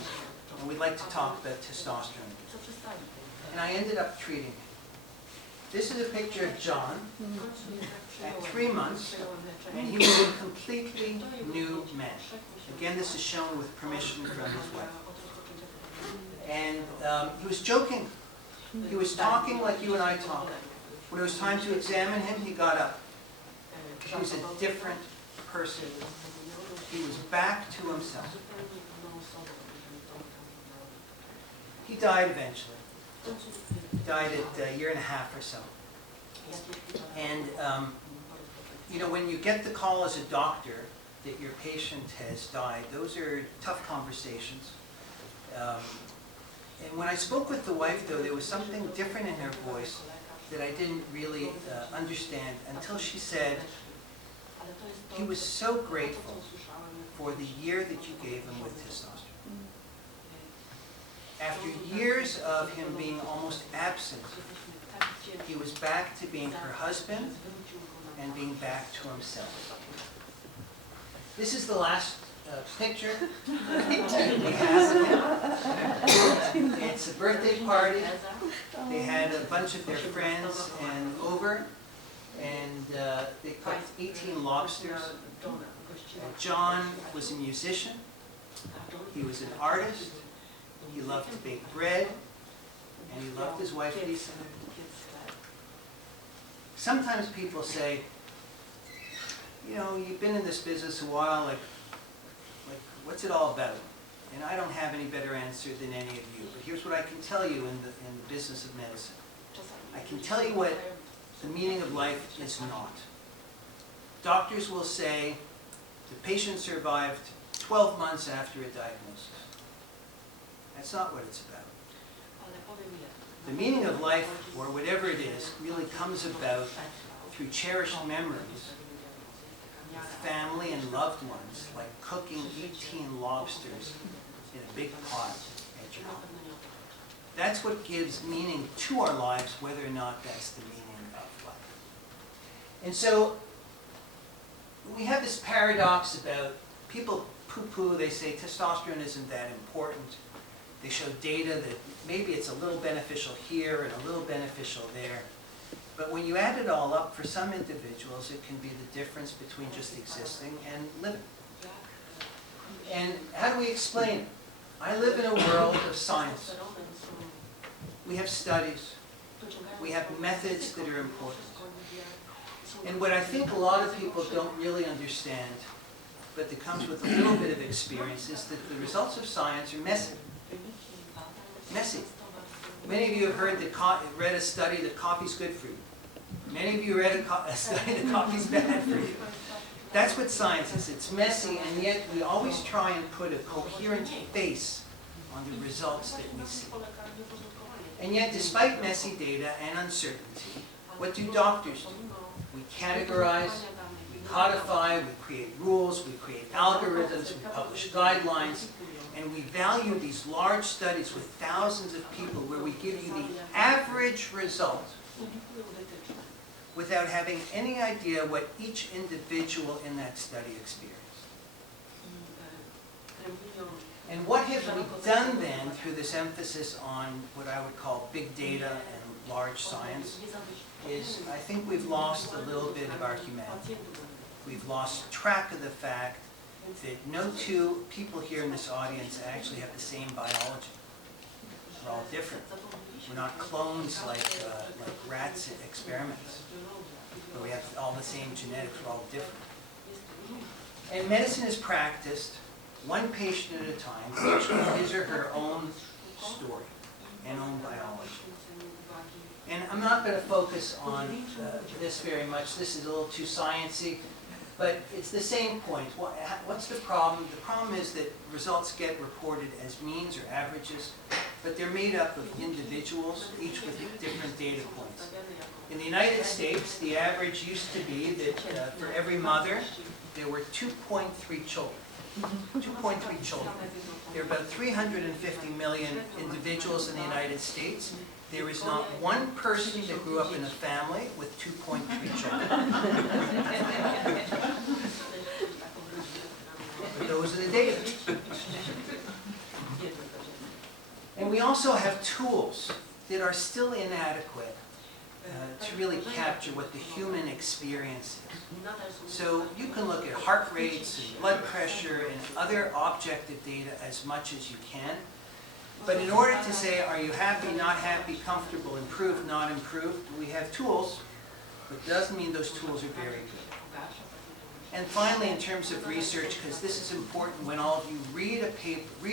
and we'd like to talk about testosterone. And I ended up treating him. This is a picture of John at 3 months, and he was a completely new man. Again, this is shown with permission from his wife. And he was joking. He was talking like you and I talk. When it was time to examine him, he got up. He was a different person. He was back to himself. He died eventually. He died at a year and a half or so. And, you know, when you get the call as a doctor that your patient has died, those are tough conversations. And when I spoke with the wife, though, there was something different in her voice that I didn't really understand until she said, he was so grateful for the year that you gave him with testosterone. After years of him being almost absent, he was back to being her husband and being back to himself. This is the last picture we have of him. It's a birthday party. They had a bunch of their friends over, and they cooked 18 lobsters. John was a musician. He was an artist. He loved to bake bread, and he loved his wife, Lisa. Sometimes people say, you know, you've been in this business a while, like what's it all about? And I don't have any better answer than any of you. But here's what I can tell you in the business of medicine. I can tell you what the meaning of life is not. Doctors will say the patient survived 12 months after a diagnosis. That's not what it's about. The meaning of life, or whatever it is, really comes about through cherished memories, family and loved ones, like cooking 18 lobsters in a big pot at your home. That's what gives meaning to our lives, whether or not that's the meaning of life. And so we have this paradox about people poo-poo, they say testosterone isn't that important. They show data that maybe it's a little beneficial here and a little beneficial there. But when you add it all up, for some individuals, it can be the difference between just existing and living. And how do we explain it? I live in a world of science. We have studies. We have methods that are important. And what I think a lot of people don't really understand, but that comes with a little bit of experience, is that the results of science are messy. Messy. Many of you have read a study that coffee's good for you. Many of you read a study that coffee's bad for you. That's what science is. It's messy, and yet we always try and put a coherent face on the results that we see. And yet, despite messy data and uncertainty, what do doctors do? We categorize, we codify, we create rules, we create algorithms, we publish guidelines, and we value these large studies with thousands of people where we give you the average result without having any idea what each individual in that study experienced. And what have we done then through this emphasis on what I would call big data and large science is I think we've lost a little bit of our humanity. We've lost track of the fact that no two people here in this audience actually have the same biology. We're all different. We're not clones like rats in experiments, where we have all the same genetics. We're all different. And medicine is practiced one patient at a time, each with his or her own story and own biology. And I'm not going to focus on this very much. This is a little too sciencey, but it's the same point. What's the problem? The problem is that results get reported as means or averages, but they're made up of individuals, each with different data points. In the United States, the average used to be that for every mother, there were 2.3 children. 2.3 children. There are about 350 million individuals in the United States. There is not one person that grew up in a family with 2.3 children. But those are the data. And we also have tools that are still inadequate to really capture what the human experience is. So you can look at heart rates and blood pressure and other objective data as much as you can. But in order to say, are you happy, not happy, comfortable, improved, not improved, we have tools, but it doesn't mean those tools are very good. And finally, in terms of research, because this is important when all of you read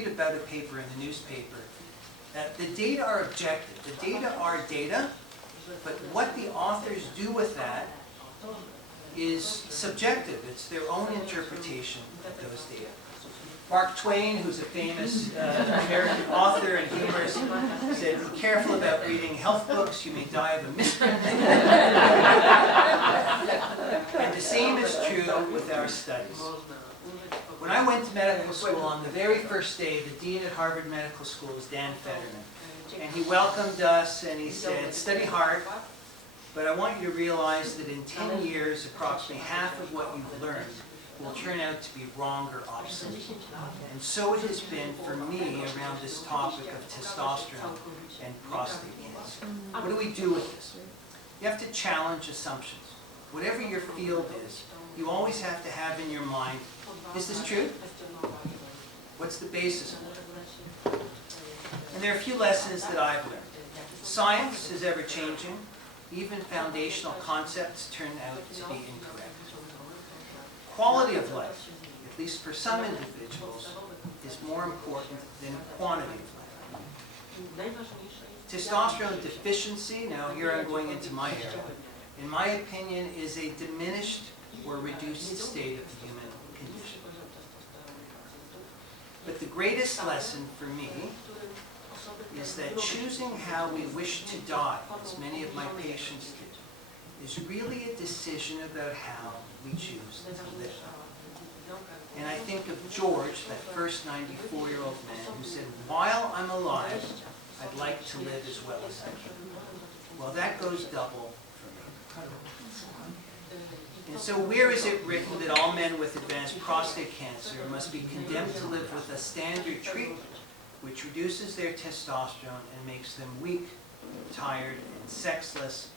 about a paper in the newspaper, the data are objective. The data are data, but what the authors do with that is subjective. It's their own interpretation of those data. Mark Twain, who's a famous American author and humorist, said, "Be careful about reading health books, you may die of a misprint." And the same is true with our studies. When I went to medical school, on the very first day, the dean at Harvard Medical School was Dan Fetterman. And he welcomed us and he said, "Study hard, but I want you to realize that in 10 years, approximately half of what you've learned will turn out to be wrong or obsolete." And so it has been for me around this topic of testosterone and prostate cancer. What do we do with this? You have to challenge assumptions. Whatever your field is, you always have to have in your mind, is this true? What's the basis of it? And there are a few lessons that I've learned. Science is ever-changing. Even foundational concepts turn out to be incorrect. Quality of life, at least for some individuals, is more important than quantity of life. Testosterone deficiency, now here I'm going into my area, in my opinion, is a diminished or reduced state of the human condition. But the greatest lesson for me is that choosing how we wish to die, as many of my patients did, is really a decision about how we choose to live. And I think of George, that first 94-year-old man who said, "While I'm alive, I'd like to live as well as I can." Well, that goes double for me. And so where is it written that all men with advanced prostate cancer must be condemned to live with a standard treatment which reduces their testosterone and makes them weak, tired, and sexless?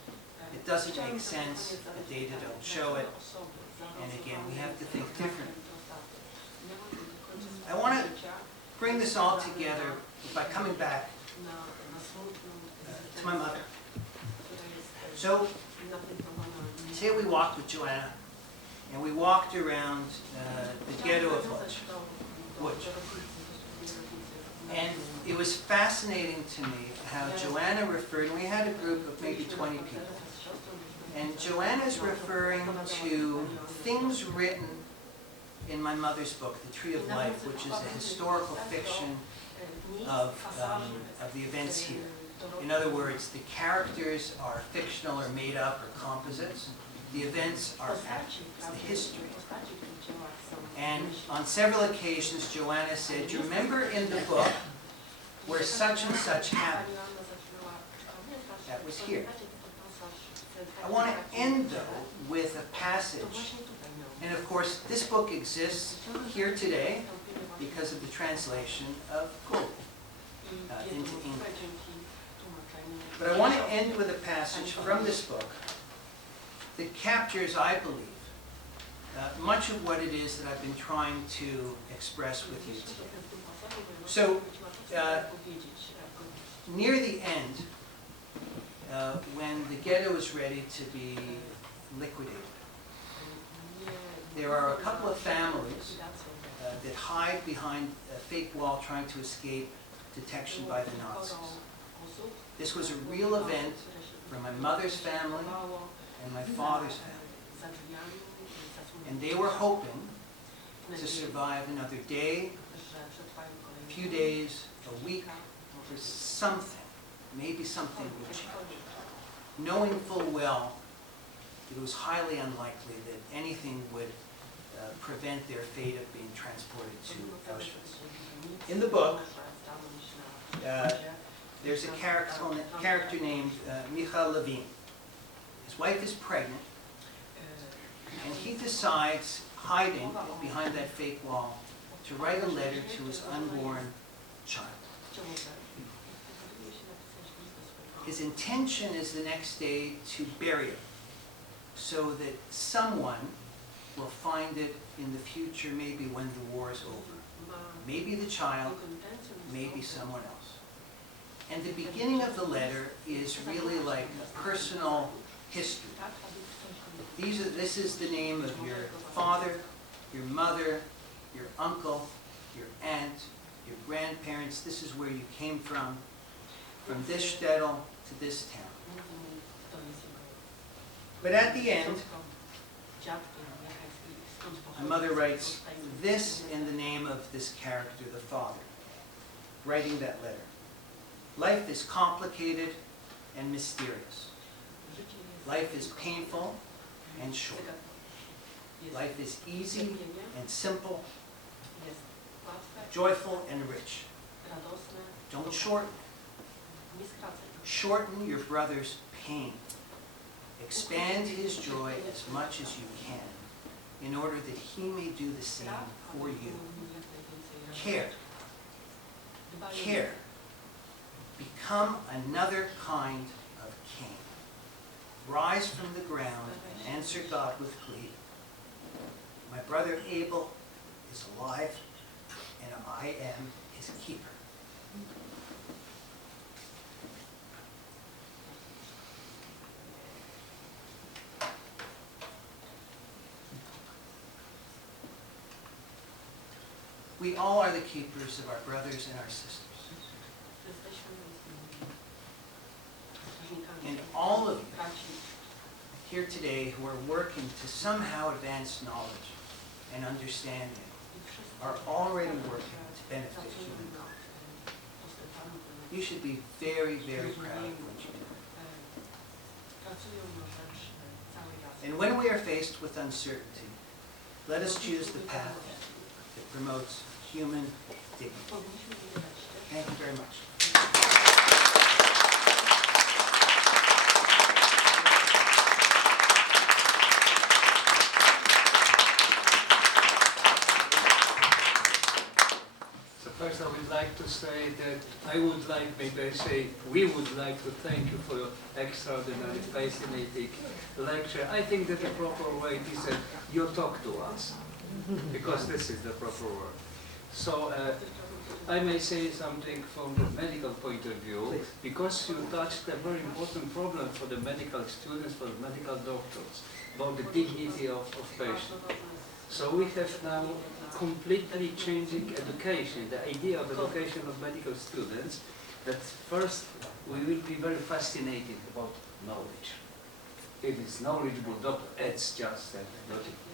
It doesn't make sense. The data don't show it. And again, we have to think differently. I want to bring this all together by coming back to my mother. So, today we walked with Joanna, and we walked around the ghetto of Lodz. And it was fascinating to me how Joanna referred, and we had a group of maybe 20 people, and Joanna's referring to things written in my mother's book, The Tree of Life, which is a historical fiction of the events here. In other words, the characters are fictional or made up or composites. The events are fact, it's the history. And on several occasions, Joanna said, "Do you remember in the book where such and such happened?" That was here. I want to end, though, with a passage. And of course, this book exists here today because of the translation of Gold into English. But I want to end with a passage from this book that captures, I believe, much of what it is that I've been trying to express with you today. So, near the end, when the ghetto is ready to be liquidated, there are a couple of families that hide behind a fake wall trying to escape detection by the Nazis. This was a real event for my mother's family and my father's family. And they were hoping to survive another day, a few days, a week, or something. Maybe something would change. Knowing full well it was highly unlikely that anything would prevent their fate of being transported to Auschwitz. In the book, there's a character named Michael Levine. His wife is pregnant, and he decides, hiding behind that fake wall, to write a letter to his unborn child. His intention is the next day to bury it, so that someone will find it in the future, maybe when the war is over. Maybe the child, maybe someone else. And the beginning of the letter is really like a personal history. This is the name of your father, your mother, your uncle, your aunt, your grandparents. This is where you came from this shtetl to this town. But at the end, my mother writes this in the name of this character, the father, writing that letter. Life is complicated and mysterious. Life is painful and short. Life is easy and simple, joyful and rich. Don't shorten it. Shorten your brother's pain. Expand his joy as much as you can, in order that he may do the same for you. Care. Care. Become another kind of king. Rise from the ground and answer God with glee. My brother Abel is alive, and I am his keeper. We all are the keepers of our brothers and our sisters. And all of you here today who are working to somehow advance knowledge and understanding are already working to benefit humankind. You should be very, very proud of what you do. And when we are faced with uncertainty, let us choose the path that promotes human dignity. Thank you very much. First, I would like to say that we would like to thank you for your extraordinary, fascinating lecture. I think that the proper way is that you talk to us, because this is the proper word. So I may say something from the medical point of view, because you touched a very important problem for the medical students, for the medical doctors, about the dignity of patients. So we have now completely changing education, the idea of education of medical students, that first we will be very fascinated about knowledge. If it's knowledgeable doctor, it's just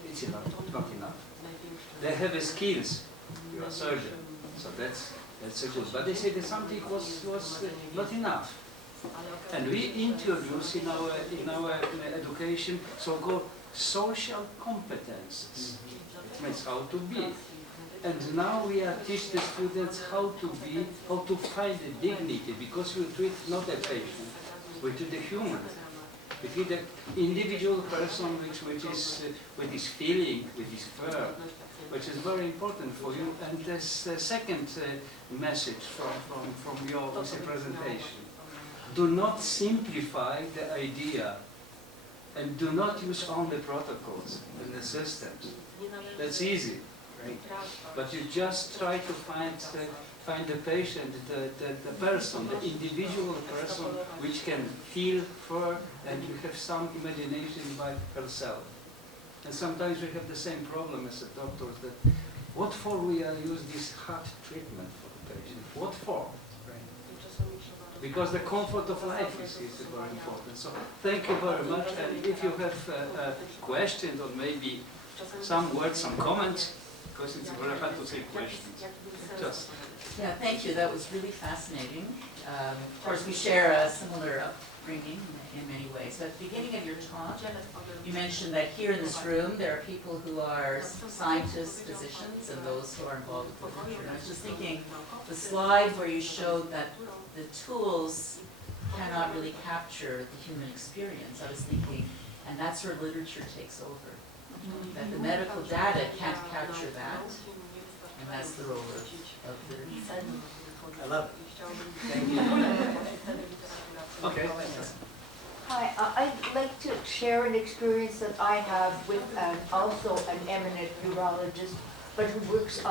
it's enough, not enough. They have skills, you are surgeon, so that's a good. But they say that something was not enough. And we introduce in our education so-called social competences. Means how to be. And now we are teach the students how to be, how to find the dignity, because we treat not a patient, we treat the human. We treat the individual person which is with his feeling, with his fur, which is very important for you. And this second message from your presentation. Do not simplify the idea and do not use only protocols and the systems. That's easy, right? But you just try to find the patient, the person, the individual person which can feel for and you have some imagination by herself. And sometimes we have the same problem as a doctor, that what for we use this hard treatment for the patient? What for? Because the comfort of life is very important. So thank you very much. And if you have questions or maybe some words, some comments, because it's very hard to say questions. Just. Yeah, thank you. That was really fascinating. Of course, we share a similar upbringing in many ways. But at the beginning of your talk, you mentioned that here in this room there are people who are scientists, physicians, and those who are involved with literature. And I was just thinking, the slide where you showed that the tools cannot really capture the human experience. I was thinking, and that's where literature takes over. That the medical data can't capture that, and that's the role of literature. I love it. Thank you. Okay. Hi, I'd like to share an experience that I have with also an eminent urologist, but who works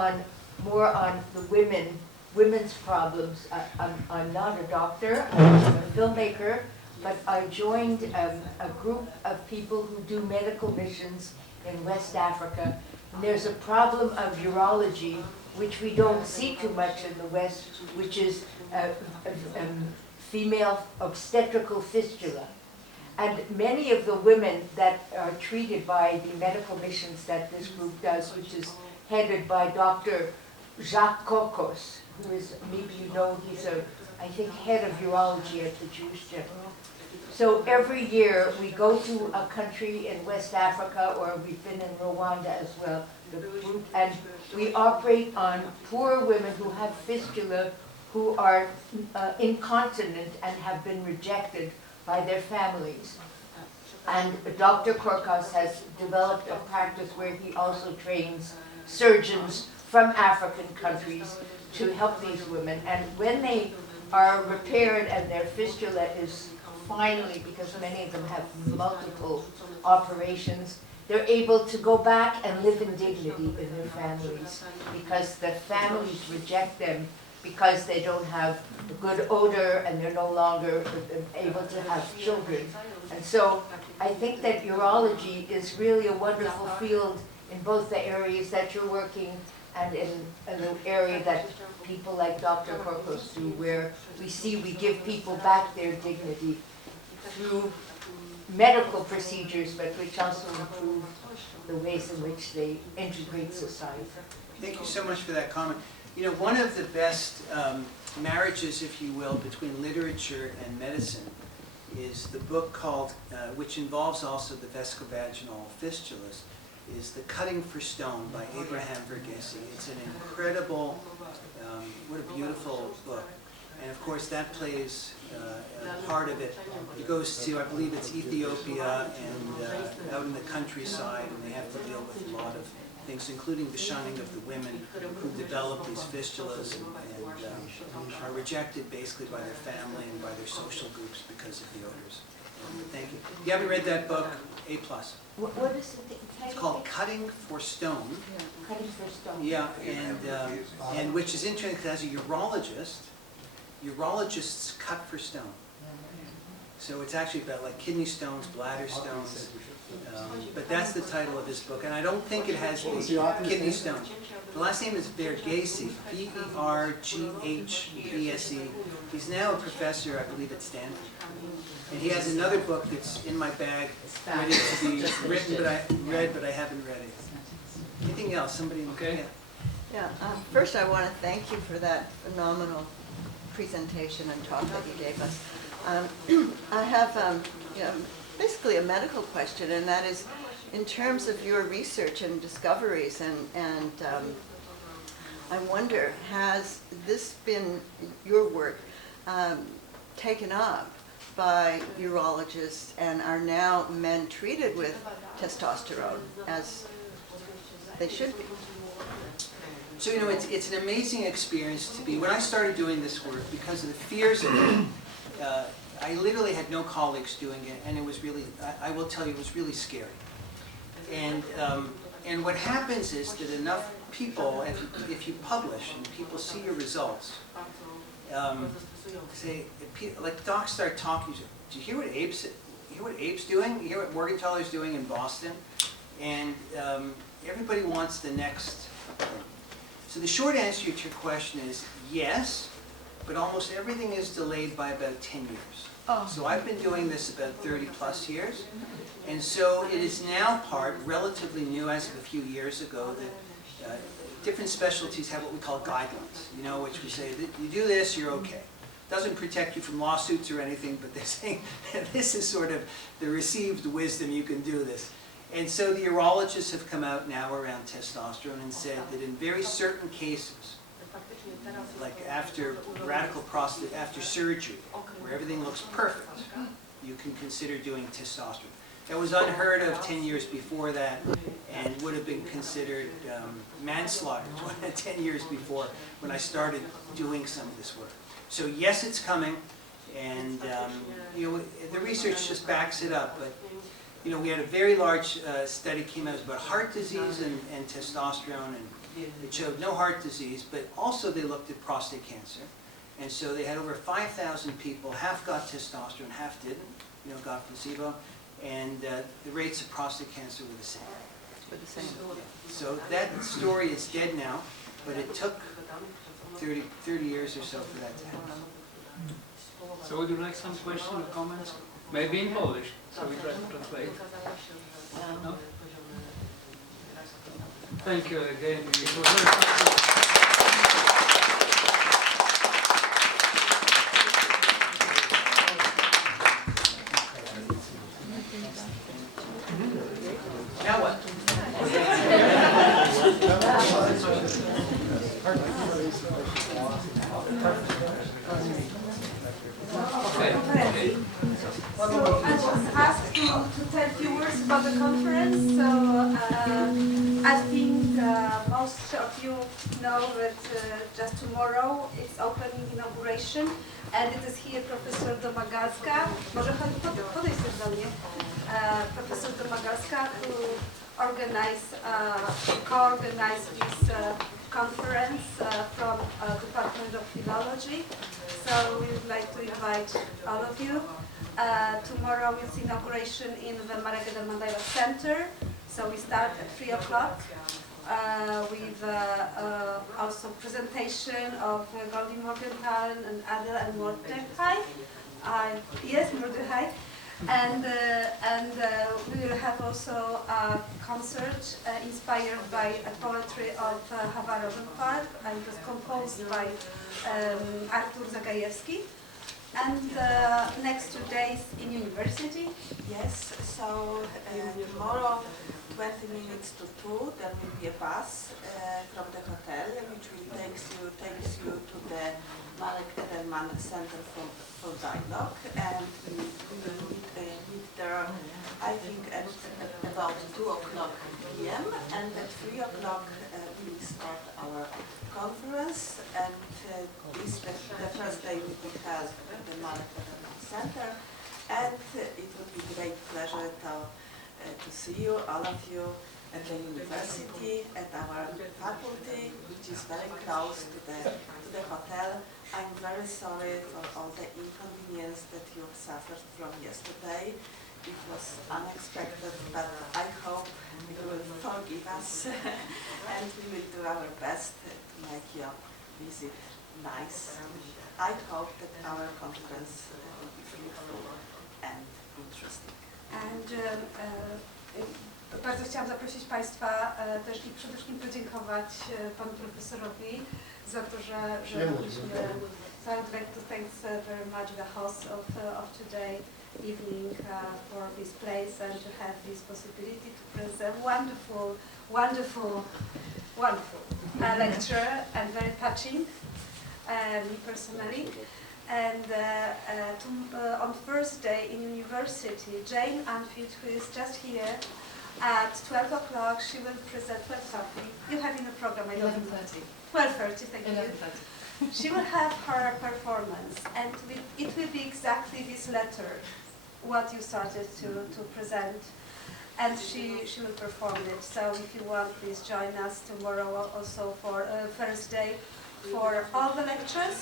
more on the women's problems. I'm not a doctor, I'm a filmmaker, but I joined a group of people who do medical missions in West Africa. And there's a problem of urology, which we don't see too much in the West, which is female obstetrical fistula. And many of the women that are treated by the medical missions that this group does, which is headed by Dr. Jacques Kokos, who is, maybe you know, he's I think, head of urology at the Jewish General. So every year we go to a country in West Africa, or we've been in Rwanda as well, the group, and we operate on poor women who have fistula, who are incontinent and have been rejected by their families. And Dr. Korkas has developed a practice where he also trains surgeons from African countries to help these women. And when they are repaired and their fistula is finally, because many of them have multiple operations, they're able to go back and live in dignity in their families, because the families reject them because they don't have a good odor and they're no longer able to have children. And so I think that urology is really a wonderful field in both the areas that you're working and in the area that people like Dr. Korkos do, where we give people back their dignity through medical procedures, but which also improve the ways in which they integrate society. Thank you so much for that comment. You know, one of the best marriages, if you will, between literature and medicine is the book called, which involves also the vesicovaginal fistulas, is The Cutting for Stone by Abraham Verghese. It's an incredible, what a beautiful book. And of course that plays a part of it. It goes to, I believe it's Ethiopia and out in the countryside, and they have to deal with a lot of things, including the shunning of the women who develop these fistulas and are rejected basically by their family and by their social groups because of the odors. Thank you. If you haven't read that book, A+. What is the title? It's called Cutting for Stone. Cutting for Stone. Yeah, and which is interesting because as a urologist, urologists cut for stone. So it's actually about like kidney stones, bladder stones. But that's the title of his book, and I don't think it has the kidney stone. The last name is Bergese, Berghese. He's now a professor, I believe, at Stanford. And he has another book that's in my bag, ready to be written, but I haven't read it. Anything else? Somebody? Okay. Yeah, first I want to thank you for that phenomenal presentation and talk that you gave us. I have basically a medical question, and that is in terms of your research and discoveries, and I wonder, has this been, your work, taken up by urologists, and are now men treated with testosterone as they should be? So, it's an amazing experience to be, when I started doing this work, because of the fears of it, I literally had no colleagues doing it, and it was really, I will tell you, it was really scary. And what happens is that enough people, if you publish and people see your results, say, like docs start talking, do you hear what Abe's doing? You hear what Morgentaler's doing in Boston? And everybody wants the next thing. So the short answer to your question is yes, but almost everything is delayed by about 10 years. Oh. So I've been doing this about 30 plus years, and so it is now relatively new as of a few years ago, that different specialties have what we call guidelines, which we say that you do this, you're okay. Doesn't protect you from lawsuits or anything, but they're saying this is sort of the received wisdom, you can do this. And so the urologists have come out now around testosterone and said that in very certain cases, like after radical prostate, after surgery, where everything looks perfect, you can consider doing testosterone. That was unheard of 10 years before that, and would have been considered manslaughter 10 years before when I started doing some of this work. So yes, it's coming, and the research just backs it up. But we had a very large study came out about heart disease and testosterone, and it showed no heart disease, but also they looked at prostate cancer. And so they had over 5,000 people, half got testosterone, half didn't, got placebo, and the rates of prostate cancer were the same. So that story is dead now, but it took 30 years or so for that to happen. So would you like some questions or comments? Maybe in Polish, so we try to translate. No? Thank you again. It was very fascinating. Now what? So I was asked to tell a few words about the conference. So I think most of you know that just tomorrow it's opening inauguration, and it is here Professor Domagacka. Może pani podejść do mnie. Professor Domagacka, who co-organized this conference from Department of Philology. So we would like to invite all of you. Tomorrow is inauguration in the Montreal Canada Center. So we start at 3 o'clock with also presentation of Henry Morgentaler and Adele and Mordechai. Yes, Mordechai. And we will have also a concert inspired by a poetry of Chava Rosenfarb, and it was composed by Artur Zagajewski. And next 2 days in university. Yes, so tomorrow, 20 minutes to 2, there will be a bus from the hotel, which will takes you to the Montreal Canada Center for Dialogue, and we will meet there, I think, at about 2 o'clock p.m. and at 3 o'clock we will start our conference, and the first day we will have the Montreal Canada Center, And it would be great pleasure to see you, all of you, at the university, at our faculty, which is very close to the hotel. I'm very sorry for all the inconvenience that you suffered from yesterday. It was unexpected, but I hope you will forgive us and we will do our best to make your visit nice. I hope that our conference will be fruitful and interesting. And bardzo chciałam zaprosić Państwa też i przede wszystkim podziękować Panu Profesorowi za to, że mogliśmy. So I would like to thank very much the host of today evening for this place and to have this possibility to present wonderful lecture and very touching, me personally. And on Thursday in university, Jane Anfield, who is just here, at 12 o'clock, she will present 12:30. You have in the program, I don't know. 11:30. 12:30, thank you. 11:30. She will have her performance, and it will be exactly this letter, what you started to present, and she will perform it. So if you want, please join us tomorrow also for Thursday for all the lectures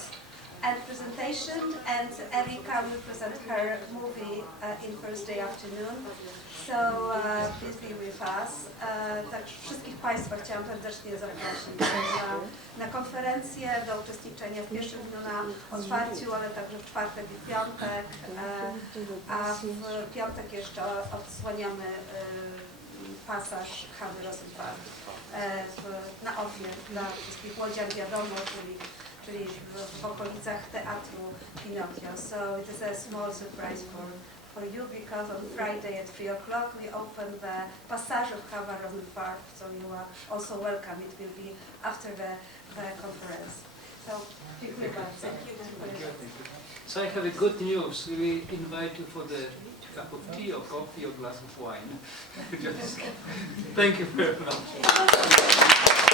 and presentation, and Erika will present her movie in Thursday afternoon. So please be with us. Tak, wszystkich Państwa chciałam serdecznie zaprosić na konferencję, do uczestniczenia w pierwszym dniu na otwarciu, ale także w czwartek i piątek. A w piątek jeszcze odsłaniamy pasaż Chawy Rosenfarb na Ofie dla wszystkich łodzian, wiadomo, czyli w okolicach teatru Pinocchio. So it is a small surprise for you, because on Friday at 3 o'clock we open the passage of Chava Rosenfarb, so you are also welcome. It will be after the conference. So dziękuję bardzo. So I have a good news. We invite you for the cup of tea or coffee or glass of wine. Thank you very much.